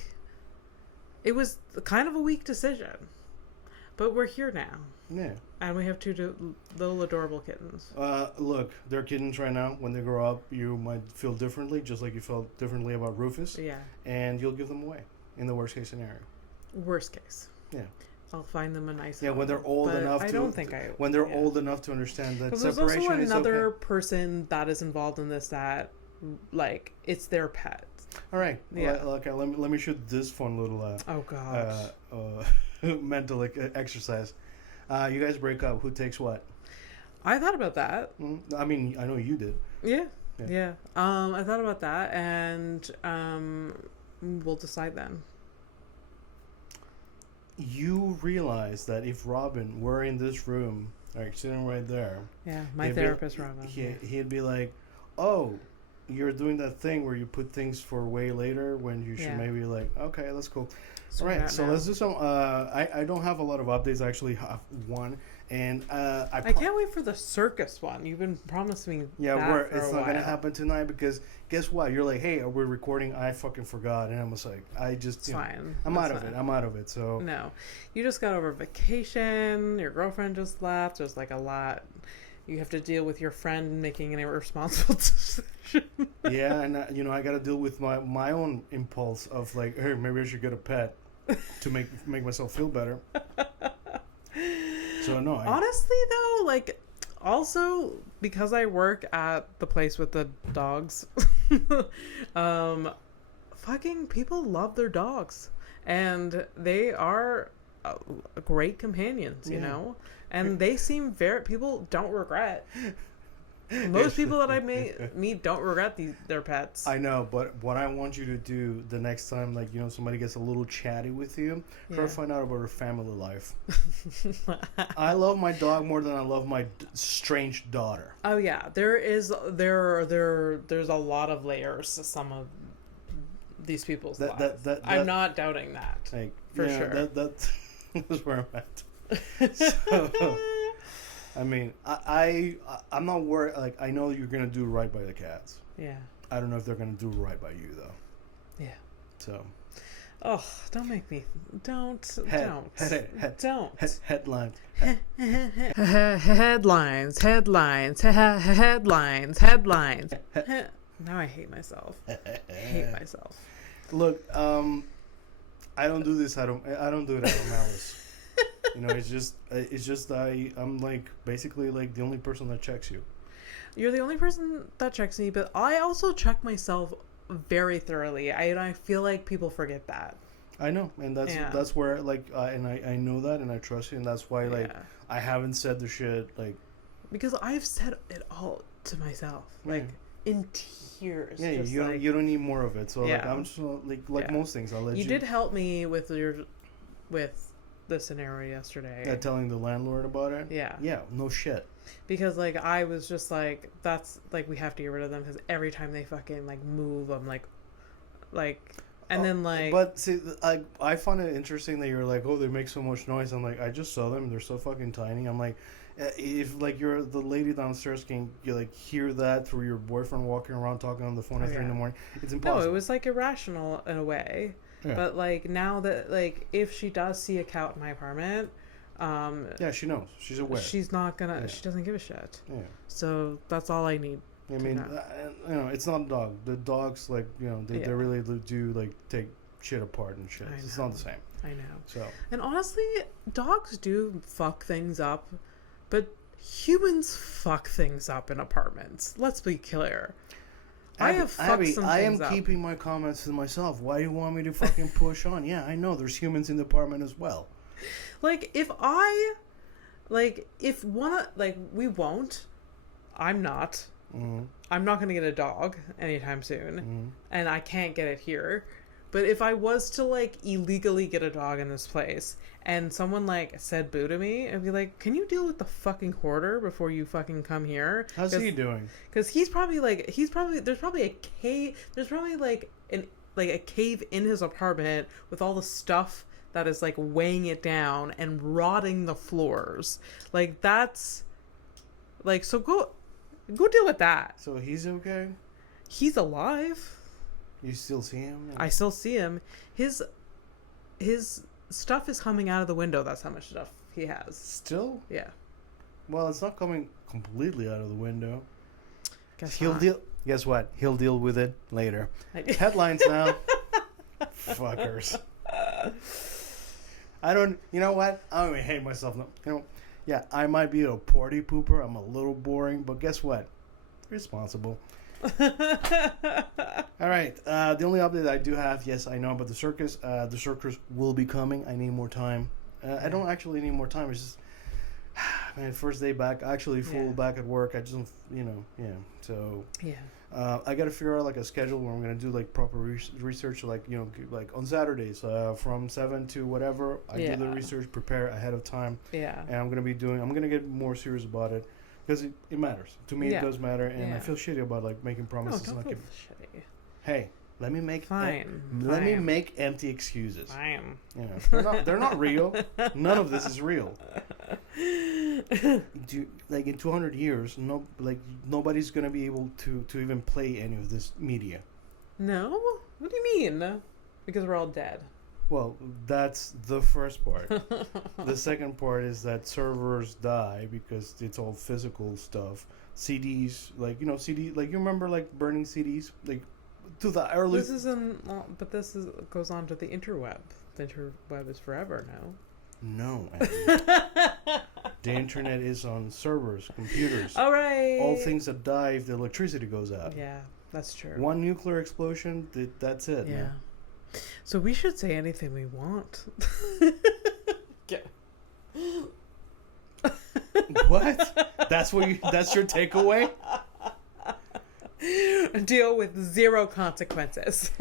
It was kind of a weak decision. But we're here now. Yeah. And we have two little adorable kittens. Look, they're kittens right now. When they grow up, you might feel differently, just like you felt differently about Rufus. Yeah. And you'll give them away in the worst case scenario. Worst case. Yeah. I'll find them a nice home. When they're old enough to... I don't think I... When they're old enough to understand that separation is okay. There's also another person that is involved in this that, like, it's their pet. All right. Yeah. Okay, let me shoot this fun little... oh, God. mental exercise. You guys break up. Who takes what? I thought about that. I mean, I know you did. Yeah. I thought about that, and we'll decide then. You realize that if Robin were in this room, like sitting right there, my therapist Robin, he'd be like, "Oh, you're doing that thing where you put things for way later when you should maybe like, okay, that's cool." All right, so let's do some. I don't have a lot of updates. I actually have one, and I can't wait for the circus one. You've been promising me. Yeah, it's not gonna happen tonight because guess what? You're like, hey, we're recording. I fucking forgot, and I was like, it's fine. I'm out of it. I'm out of it. So no, you just got over vacation. Your girlfriend just left. There's like a lot. You have to deal with your friend making an irresponsible decision. Yeah, and I got to deal with my own impulse of like, hey, maybe I should get a pet to make myself feel better. So no. Honestly, though, like, also because I work at the place with the dogs, fucking people love their dogs, and they are great companions, you know. And they seem people don't regret. Most people that I meet don't regret their pets. I know, but what I want you to do the next time, like, you know, somebody gets a little chatty with you, try to find out about her family life. I love my dog more than I love my strange daughter. Oh yeah, there's a lot of layers to some of these people's lives. I'm not doubting that. Like, for sure. That's where I'm at. So, I mean, I'm not worried. Like, I know you're gonna do right by the cats. Yeah. I don't know if they're gonna do right by you though. Yeah. So. Oh, don't make me. Don't. Headlines. Headlines. Now I hate myself. Look, I don't do this. I don't do it out of malice. You know, it's just I'm like basically like the only person that checks you. You're the only person that checks me, but I also check myself very thoroughly. I feel like people forget that. I know, and that's where like and I know that, and I trust you, and that's why like I haven't said the shit like because I've said it all to myself like in tears. Yeah, you don't need more of it. So like I'm just like most things. I'll let you. You did help me with the scenario yesterday. Yeah, telling the landlord about it? Yeah. Yeah, no shit. Because, like, I was just like, that's, like, we have to get rid of them because every time they fucking, like, move, I'm like, and then, like... But, see, I find it interesting that you're like, oh, they make so much noise. I'm like, I just saw them. They're so fucking tiny. I'm like, if, like, you're the lady downstairs can, you, like, hear that through your boyfriend walking around talking on the phone at 3 in the morning, it's impossible. No, it was, like, irrational in a way. Yeah. But, like, now that, like, if she does see a cow in my apartment... yeah, she knows. She's aware. She's not gonna... Yeah. She doesn't give a shit. Yeah. So, that's all I need. I mean, you know, it's not a dog. The dogs, like, you know, they really do, like, take shit apart and shit. It's not the same. I know. So. And honestly, dogs do fuck things up. But humans fuck things up in apartments. Let's be clear. I have fucked Abby, some I things am up. keeping my comments to myself. Why do you want me to fucking push on? Yeah, I know there's humans in the apartment as well. Like, if we won't, I'm not. Mm-hmm. I'm not going to get a dog anytime soon. Mm-hmm. And I can't get it here. But if I was to, like, illegally get a dog in this place and someone, like, said boo to me, I'd be like, can you deal with the fucking hoarder before you fucking come here? How's he doing? Because there's probably a cave, a cave in his apartment with all the stuff that is, like, weighing it down and rotting the floors. Like, that's, like, so go deal with that. So he's okay? He's alive. You still see him? I still see him. His stuff is coming out of the window. That's how much stuff he has. Still? Yeah. Well, it's not coming completely out of the window. Guess what? He'll deal with it later. Headlines now. Fuckers. You know what? I don't even hate myself now. You know, yeah, I might be a party pooper. I'm a little boring, but guess what? Responsible. All right. The only update I do have, yes, I know about the circus. The circus will be coming. I need more time. I don't actually need more time. It's just, man, first day back, actually full back at work. I just don't, So I got to figure out like a schedule where I'm gonna do like proper research. Like like on Saturdays from 7 to whatever. I do the research, prepare ahead of time. Yeah. And I'm gonna get more serious about it. Because it matters. To me, it does matter, and I feel shitty about like making promises. No, don't feel shitty. Hey, let me make Let me make empty excuses. Fine. They're not real. None of this is real. Like in 200 years, nobody's gonna be able to even play any of this media. No? What do you mean? Because we're all dead. Well, that's the first part. The second part is that servers die because it's all physical stuff. CDs, CD, like you remember like burning CDs, like to the early. This goes on to the interweb. The interweb is forever now. No, the internet is on servers, computers. All right. All things that die if the electricity goes out. Yeah, that's true. One nuclear explosion, that's it. Yeah. Man. So we should say anything we want. Yeah. What? That's your takeaway? Deal with zero consesences.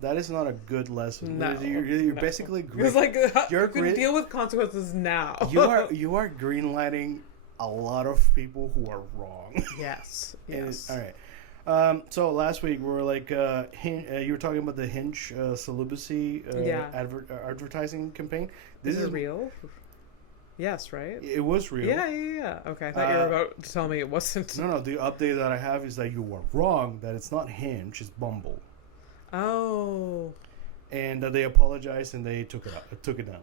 That is not a good lesson. No, you're basically it's like you're going to deal with consequences now. you are greenlighting a lot of people who are wrong. Yes. All right. So last week we were like, you were talking about the Hinge celibacy advertising campaign. This is real? Yes, right? It was real. Yeah. Okay, I thought you were about to tell me it wasn't. No, the update that I have is that you were wrong, that it's not Hinge, it's Bumble. Oh. And that they apologized and they took it down.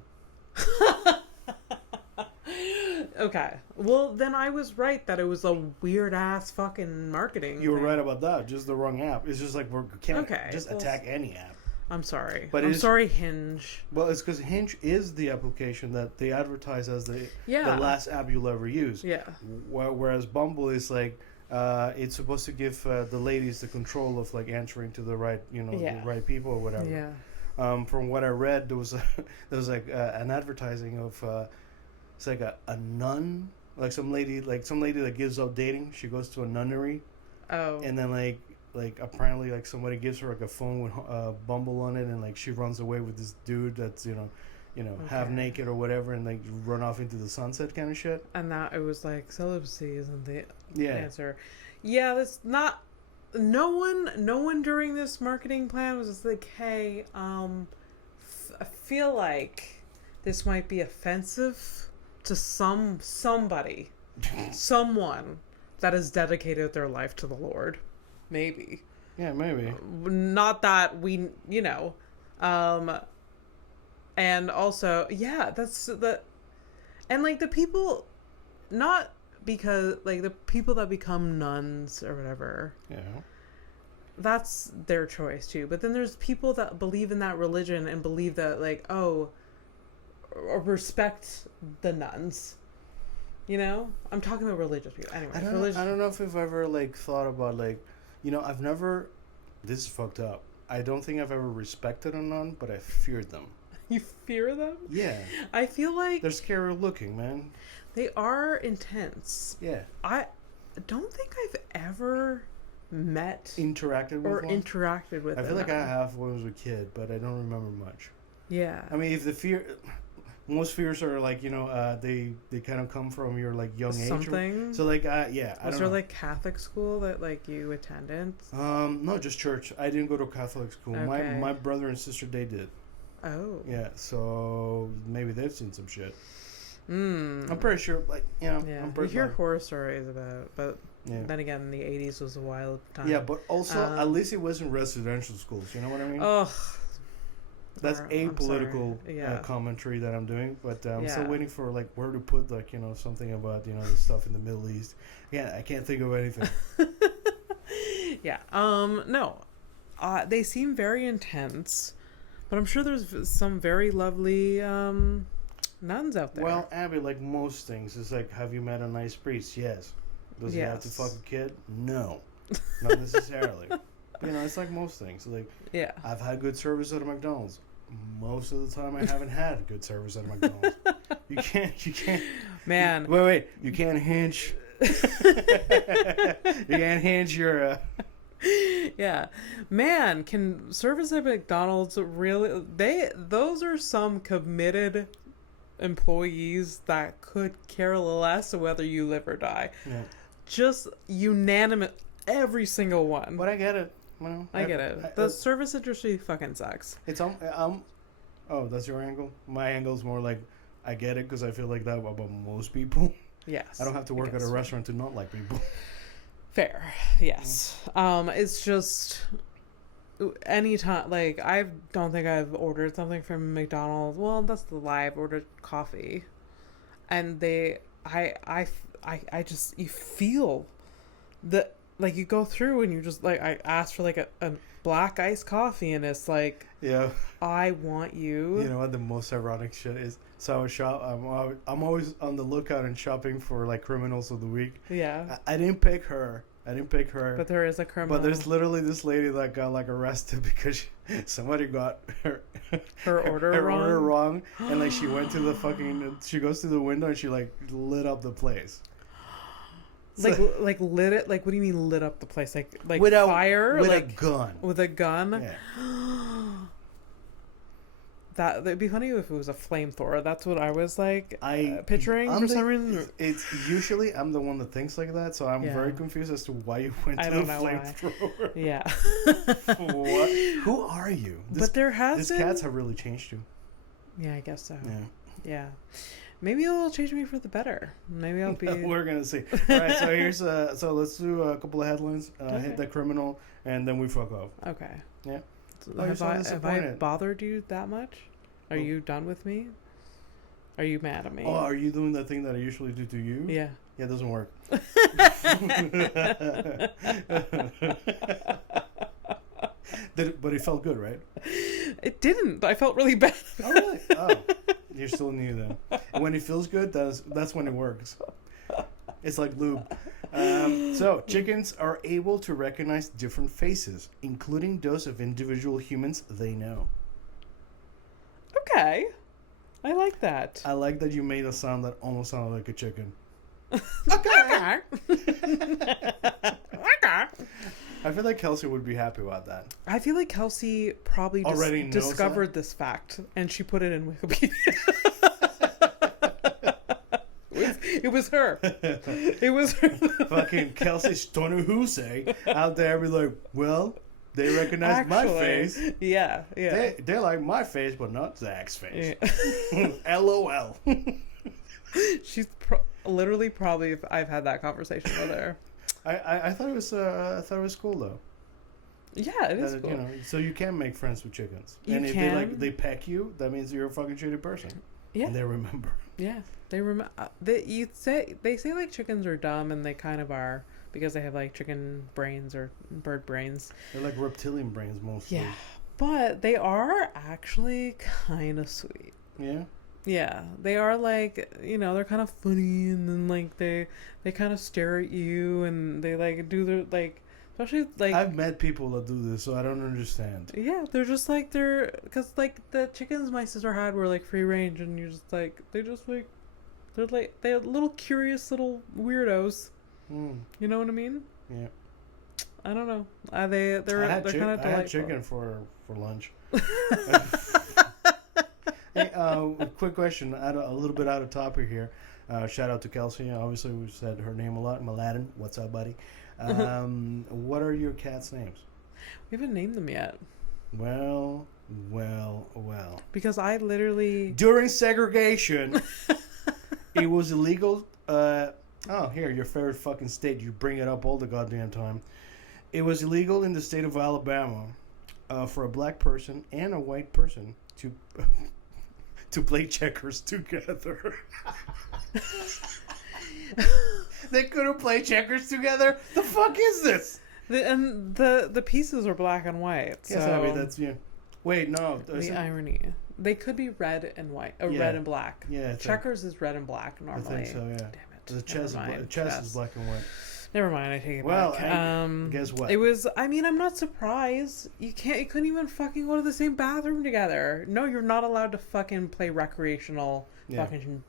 Okay. Well, then I was right that it was a weird ass fucking marketing. You were right about that. Just the wrong app. It's just like we can't attack any app. I'm sorry. But I'm sorry, Hinge. Well, it's because Hinge is the application that they advertise as the last app you'll ever use. Yeah. Whereas Bumble is like, it's supposed to give the ladies the control of like answering to the right, the right people or whatever. Yeah. From what I read, there was an advertising of. It's like a nun, like some lady that gives up dating. She goes to a nunnery. Oh. And then like apparently like somebody gives her like a phone with Bumble on it, and like she runs away with this dude that's half naked or whatever, and like run off into the sunset kind of shit. And that it was like celibacy isn't the answer. Yeah, that's not. No one during this marketing plan was just like, hey, I feel like this might be offensive to somebody, someone that has dedicated their life to the Lord. Maybe. Yeah, maybe. Not that we, and also, that's the, and like the people, not because like the people that become nuns or whatever. Yeah. That's their choice too. But then there's people that believe in that religion and believe that like, or respect the nuns, You know, I'm talking about religious people. Anyway, I don't know if I've ever like thought about like, you know, I've never. This is fucked up. I don't think I've ever respected a nun, but I feared them. You fear them? Yeah. I feel like they're scary looking, man. They are intense. Yeah. I don't think I've ever interacted with I feel like I have when I was a kid, but I don't remember much. Yeah. I mean, if the fear. Most fears are like, you know, they kind of come from your like young age. Something. So like, yeah. Was there like Catholic school that like you attended? No, just church. I didn't go to Catholic school. Okay. My brother and sister, they did. Oh. Yeah, so maybe they've seen some shit. I'm pretty sure, like, you know. Yeah. We hear horror stories about, but then again, the 80s was a wild time. Yeah, but also at least it wasn't residential schools. You know what I mean? Oh. That's apolitical commentary that I'm doing, but I'm still waiting for like where to put like, you know, something about, you know, the stuff in the Middle East. Yeah, I can't think of anything. Yeah. No. They seem very intense, but I'm sure there's some very lovely nuns out there. Well, Abby, like most things, it's like, have you met a nice priest? Yes. Does he have to fuck a kid? No, not necessarily. You know, it's like most things. Like, I've had good service at a McDonald's. Most of the time, I haven't had good service at a McDonald's. You can't. Man. Wait. You can't hinge. You can't hinge your. Yeah, man. Can service at McDonald's really? Those are some committed employees that could care less whether you live or die. Yeah. Just unanimous, every single one. But I get it. Well, I get it. The service industry fucking sucks. It's oh, that's your angle? My angle's more like, I get it because I feel like that about most people. Yes. I don't have to work at a restaurant to not like people. Fair. Yes. It's just anytime, like, I don't think I've ordered something from McDonald's. Well, that's the lie. I've ordered coffee. And I just, you feel the, like, you go through and you just, like, I asked for, like, a black iced coffee, and it's like, I want you. You know what the most ironic shit is? So I'm always on the lookout and shopping for, like, criminals of the week. Yeah. I didn't pick her. But there is a criminal. But there's literally this lady that got, like, arrested because somebody got her order wrong. And, like, she went to the fucking... She goes to the window and she, like, lit up the place. Like lit it? Like, what do you mean lit up the place? Like with fire? With like, a gun. With a gun? Yeah. That'd be funny if it was a flamethrower. That's what I was like picturing for some reason. It's usually I'm the one that thinks like that, so I'm very confused as to why you went to the flamethrower. Yeah. What? Who are you? But there has been... These cats have really changed you. Yeah, I guess so. Yeah. Maybe it'll change me for the better. Maybe I'll be... We're gonna see. All right, so here's so let's do a couple of headlines. Hit the criminal, and then we fuck off. Okay. Yeah. So have I bothered you that much? Are you done with me? Are you mad at me? Oh, are you doing that thing that I usually do to you? Yeah. Yeah, it doesn't work. But it felt good, right? It didn't. I felt really bad. Oh, really? Oh, you're still new then. When it feels good, that's when it works. It's like lube. So, chickens are able to recognize different faces, including those of individual humans they know. Okay. I like that. I like that you made a sound that almost sounded like a chicken. Okay. I feel like Kelsey would be happy about that. I feel like Kelsey probably already discovered this fact, and she put it in Wikipedia. It was her. It was her. Fucking Kelsey Stonehouse out there be like, well, they recognize my face. Yeah. They like my face, but not Zach's face. Yeah. LOL. She's literally probably. I've had that conversation with her. I thought it was cool though. Yeah, it is cool. You know, so you can make friends with chickens, and if they peck you, that means you're a fucking shitty person. Yeah, and they remember. Yeah, they remember. They say like chickens are dumb, and they kind of are because they have like chicken brains or bird brains. They're like reptilian brains mostly. Yeah, but they are actually kind of sweet. Yeah. Yeah, they are like, they're kind of funny, and then like they kind of stare at you, and they like do their like, especially like I've met people that do this, so I don't understand. Yeah, they're just like because like the chickens my sister had were like free range, and you're just like they're little curious little weirdos. You know what I mean? Yeah. I don't know. They're kind of delightful. I had chicken for lunch. Hey, quick question. A little bit out of topic here. Shout out to Kelsey. Obviously, we said her name a lot. Maladen. What's up, buddy? What are your cats' names? We haven't named them yet. Well. Because I literally... During segregation, it was illegal... here, your favorite fucking state. You bring it up all the goddamn time. It was illegal in the state of Alabama for a black person and a white person to... to play checkers together. They couldn't play checkers together? The fuck is this? The pieces are black and white. Yes, so I mean, that's, yeah. Wait, no. The irony. They could be red and white. Red and black. Yeah. Checkers is red and black normally. I think so, yeah. Damn it. The chess is black and white. Never mind, I take it back. Well, guess what? It was, I'm not surprised. You couldn't even fucking go to the same bathroom together. No, you're not allowed to fucking play recreational fucking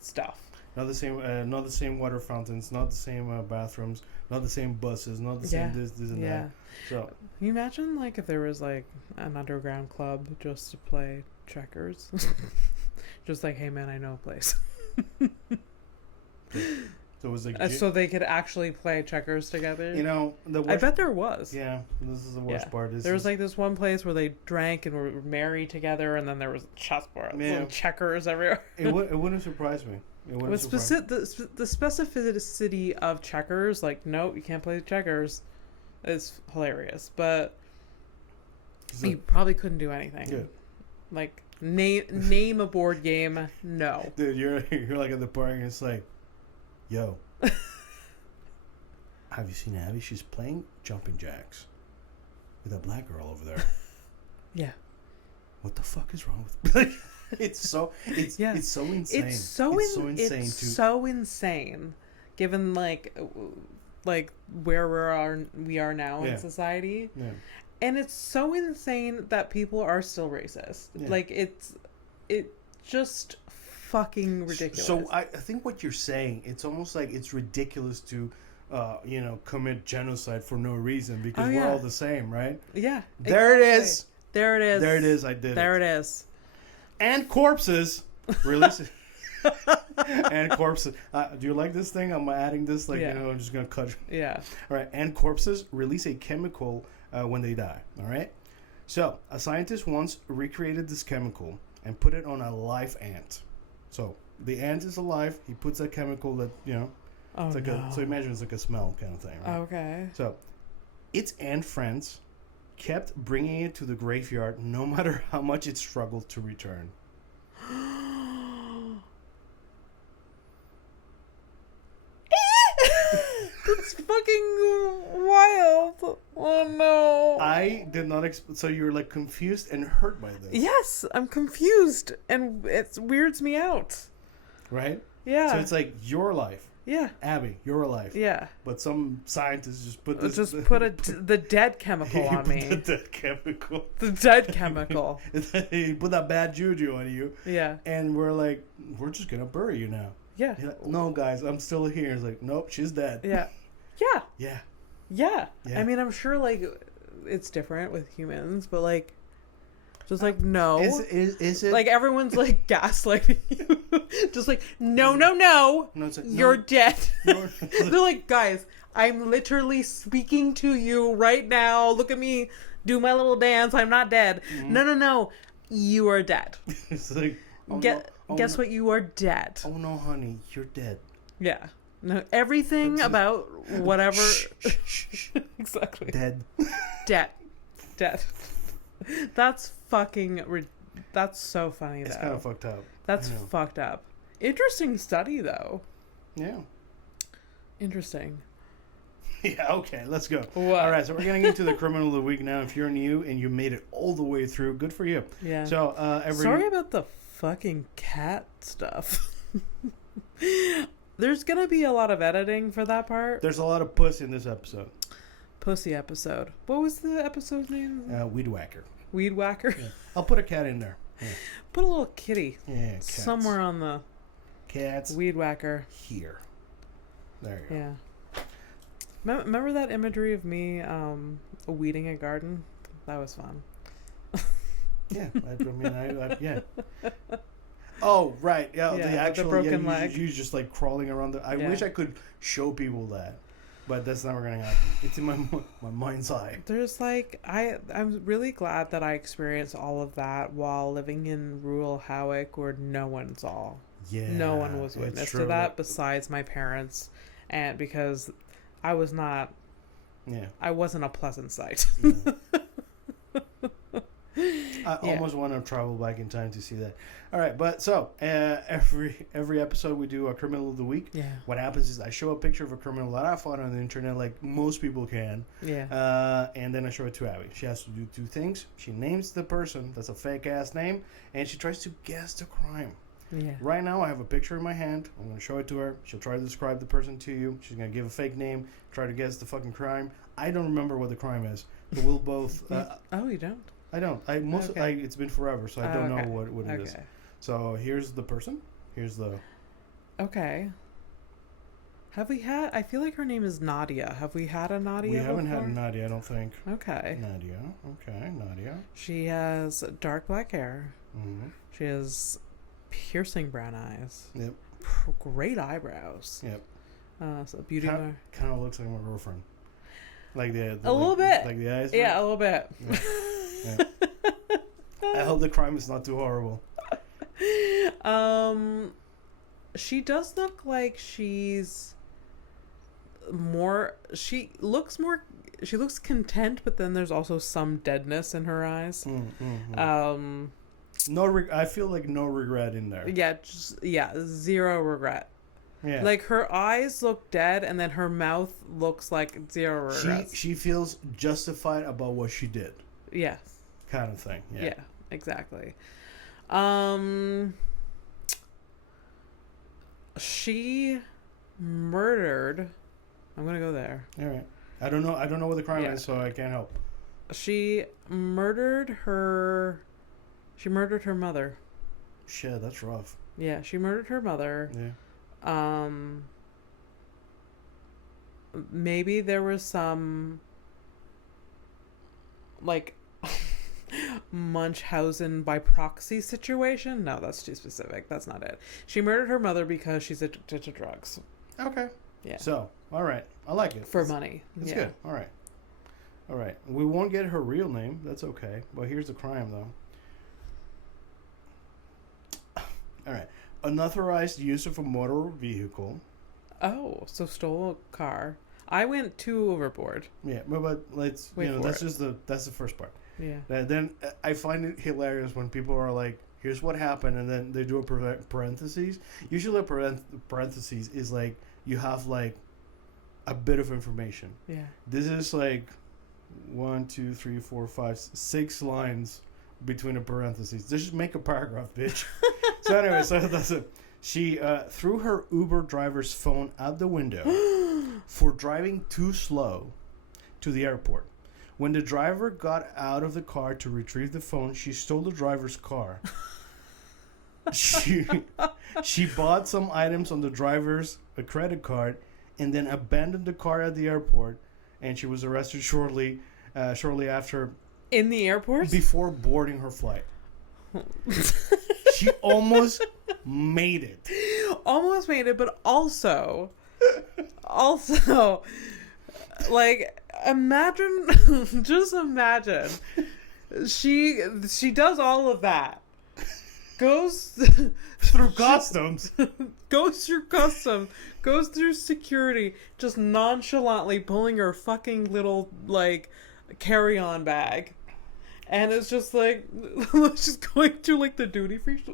stuff. Not the same water fountains, not the same bathrooms, not the same buses, not the same this and that. So, can you imagine like if there was like an underground club just to play checkers? Just like, hey man, I know a place. So it was like so they could actually play checkers together. I bet there was. Yeah, this is the worst part. There was like this one place where they drank and were merry together, and then there was chessboards and checkers everywhere. It wouldn't surprise me. The specificity of checkers, like, no, you can't play checkers, is hilarious. But you probably couldn't do anything. Good. Like, name a board game. No. Dude, you're like at the park and it's like, yo, have you seen Abby? She's playing jumping jacks with a black girl over there. Yeah. What the fuck is wrong with me? It's so insane. It's so insane, given like where we are now in society. Yeah. And it's so insane that people are still racist. Yeah. Like it's just fucking ridiculous. So I think what you're saying, it's almost like it's ridiculous to commit genocide for no reason because we're all the same, right? Yeah. There it is. There it is. There it is. I did there it is. And corpses. Release it. And corpses. Do you like this thing? I'm adding this. I'm just going to cut. Yeah. All right. And corpses release a chemical when they die. All right. So a scientist once recreated this chemical and put it on a live ant. So the ant is alive. He puts that chemical that, it's like so imagine it's like a smell kind of thing. Right? Okay. So its ant friends kept bringing it to the graveyard no matter how much it struggled to return. That's fucking wild. Oh no. I did not so you're like confused and hurt by this. Yes, I'm confused and it weirds me out. Right? Yeah. So it's like your life. Yeah. Abby, you're alive. Yeah. But some scientists just put this... the dead chemical on me. The dead chemical. The dead chemical. He put that bad juju on you. Yeah. And we're like, we're just going to bury you now. Yeah. Like, no, guys, I'm still here. It's like, nope, she's dead. Yeah. Yeah. Yeah. Yeah. I mean, I'm sure, like, it's different with humans, but, like... Just like, no. Is it? Like, everyone's like gaslighting you. Just like, no. It's like, you're dead. No. They're like, guys, I'm literally speaking to you right now. Look at me. Do my little dance. I'm not dead. Mm-hmm. No. You are dead. It's like, guess what? You are dead. Oh, no, honey. You're dead. Yeah. No, everything about whatever. Exactly. Dead. That's fucking... That's so funny, though. It's kind of fucked up. That's fucked up. Interesting study, though. Yeah. Interesting. Yeah, okay, let's go. What? All right, so we're getting into the criminal of the week now. If you're new and you made it all the way through, good for you. Yeah. So, sorry about the fucking cat stuff. There's gonna be a lot of editing for that part. There's a lot of puss in this episode. Pussy episode. What was the episode's name? Weed whacker. Weed whacker? Yeah. I'll put a cat in there. Yeah. Put a little kitty. Yeah, cats. Somewhere on the... Cats. Weed whacker. Here. There you go. Yeah. Remember that imagery of me weeding a garden? That was fun. Yeah. Yeah. Oh, right. Yeah, the actual the broken leg. You just like crawling around I wish I could show people that. But that's never going to happen. It's in my mind's eye. There's like, I'm really glad that I experienced all of that while living in rural Howick where no one saw. Yeah. No one was witness to that besides my parents. And because I was not. Yeah. I wasn't a pleasant sight. Yeah. I almost want to travel back in time to see that. All right, but so every episode we do a criminal of the week. Yeah. What happens is I show a picture of a criminal that I found on the internet, like most people can. Yeah. And then I show it to Abby. She has to do two things. She names the person. That's a fake ass name, and she tries to guess the crime. Yeah. Right now, I have a picture in my hand. I'm going to show it to her. She'll try to describe the person to you. She's going to give a fake name, try to guess the fucking crime. I don't remember what the crime is, but we'll both. Oh, you don't? I don't. It's been forever, so I don't know what it is. So here's the person. Here's the. Okay. Have we had? I feel like her name is Nadia. Have we had a Nadia? We haven't had a Nadia, I don't think. Okay. Nadia. Okay, Nadia. She has dark black hair. Mm-hmm. She has piercing brown eyes. Yep. Great eyebrows. Yep. So beauty. Kind of looks like my girlfriend. Like the a little bit. Like the eyes. Yeah, a little bit. Yeah. Yeah. I hope the crime is not too horrible. She does look like she's more. She looks content, but then there's also some deadness in her eyes. Mm-hmm. I feel like no regret in there. Yeah, zero regret. Yeah. Like her eyes look dead, and then her mouth looks like zero regrets. She feels justified about what she did. Yeah. Kind of thing. Yeah. Yeah, exactly. She murdered. I'm gonna go there. All right. I don't know what the crime is, so I can't help. She murdered her. She murdered her mother. Shit, that's rough. Yeah, she murdered her mother. Yeah. Maybe there was some like Munchausen by proxy situation. No, that's too specific. That's not it. She murdered her mother because she's addicted to drugs. Okay. Yeah. So, all right. I like it. For money. It's good. All right. All right. We won't get her real name. That's okay. But here's the crime, though. All right. Unauthorized use of a motor vehicle. Oh, so stole a car. I went too overboard. Yeah, but let's that's the first part. Yeah. Then I find it hilarious when people are like, "Here's what happened," and then they do a parentheses. Usually, a parentheses is like you have like a bit of information. Yeah. This is like 1, 2, 3, 4, 5, 6 lines between the parentheses. Just make a paragraph, bitch. So anyway, so that's it. She threw her Uber driver's phone out the window for driving too slow to the airport. When the driver got out of the car to retrieve the phone, she stole the driver's car. She bought some items on the driver's credit card and then abandoned the car at the airport, and she was arrested shortly after. In the airport? Before boarding her flight. She almost made it. Almost made it, but also, like, just imagine, she does all of that, goes through customs, goes through security, just nonchalantly pulling her fucking little, like, carry-on bag. And it's just like, she's going through like the duty free,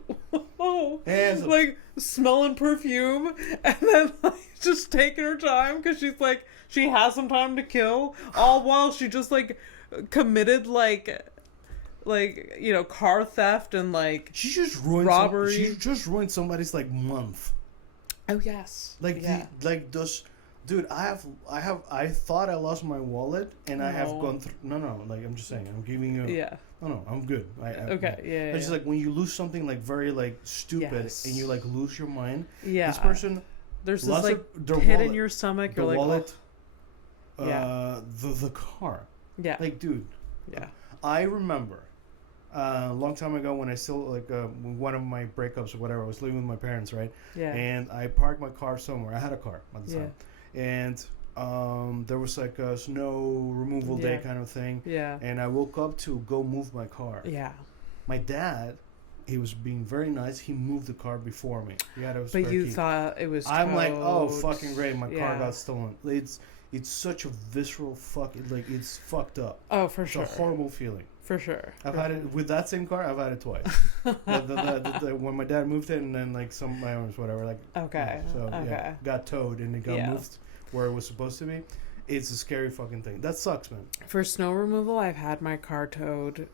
like smelling perfume, and then like, just taking her time because she's like, she has some time to kill, all while she just like committed like like, you know, car theft and like she just ruined robbery. She just ruined somebody's like month. Oh yes. Like those. Dude, I thought I lost my wallet, and I have gone through. No, like I'm just saying, I'm giving you. Yeah. No, I'm good. Okay. Yeah. It's just like when you lose something like very like stupid, and you like lose your mind. Yeah. This person. There's this like pit wallet, in your stomach. The you're like, wallet. Yeah. The car. Yeah. Like, dude. Yeah. I remember. A long time ago when I still like one of my breakups or whatever, I was living with my parents, right? Yeah. And I parked my car somewhere. I had a car at the time. And there was like a snow removal day kind of thing. Yeah. And I woke up to go move my car. Yeah. My dad, he was being very nice. He moved the car before me. He had a spare But you key. thought it was towed. I'm like, oh, fucking great. My car got stolen. It's such a visceral fucking, like, it's fucked up. Oh, for sure. It's a horrible feeling. For sure. I've had it with that same car. I've had it twice. When my dad moved it, and then like some my owners, whatever, like got towed and it got moved where it was supposed to be. It's a scary fucking thing. That sucks, man. For snow removal, I've had my car towed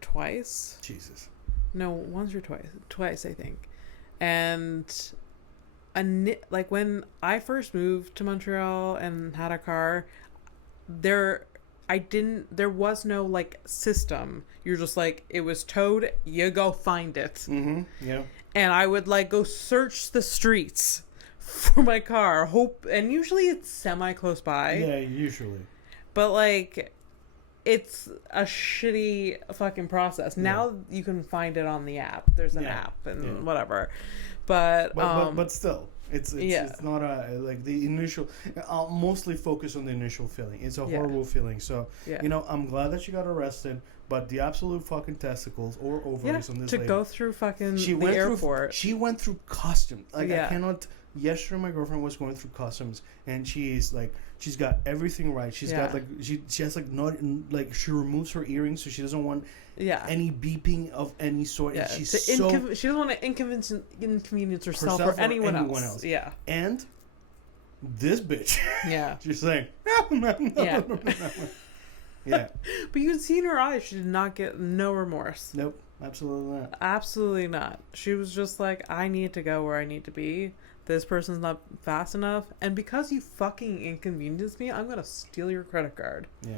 twice. Jesus. No, once or twice. Twice, I think. And like when I first moved to Montreal and had a car, there was no like system. You're just like, it was towed, you go find it. Mm-hmm. Yeah. And I would like go search the streets for my car, and usually it's semi close by. Yeah, usually. But like, it's a shitty fucking process. Now you can find it on the app. There's an app and whatever. But still. It's not a like the initial. I'll mostly focus on the initial feeling. It's a horrible feeling. So you know, I'm glad that she got arrested, but the absolute fucking testicles or ovaries on this lady. Go through fucking the airport. She went through customs. Like I cannot. Yesterday, my girlfriend was going through customs, and she's like, she's got everything right. She's got like she has like not like she removes her earrings, so she doesn't want any beeping of any sort. Yeah, she's she doesn't want to inconvenience herself or anyone else. Yeah, and this bitch. Yeah, she's saying no. Yeah, but you can see in her eyes she did not get no remorse. Nope, absolutely not. Absolutely not. She was just like, I need to go where I need to be. This person's not fast enough, and because you fucking inconvenienced me, I'm gonna steal your credit card. Yeah.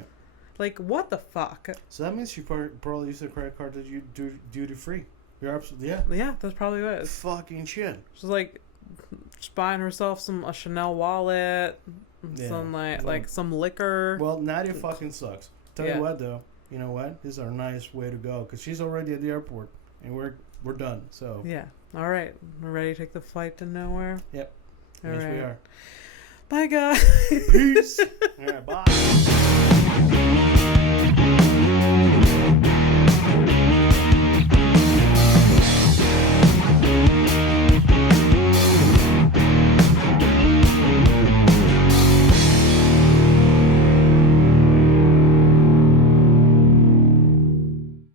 Like, what the fuck? So that means you probably used a credit card that you do duty free. You're absolutely Yeah, that's probably what it is. Fucking shit. She's like, just buying herself a Chanel wallet, some like some liquor. Well, Nadia fucking sucks. Tell you what though, you know what? This is our nice way to go because she's already at the airport and we're done. So yeah. All right, we're ready to take the flight to nowhere. Yep. All yes, right. we are. Bye, guys. Peace. All right, bye.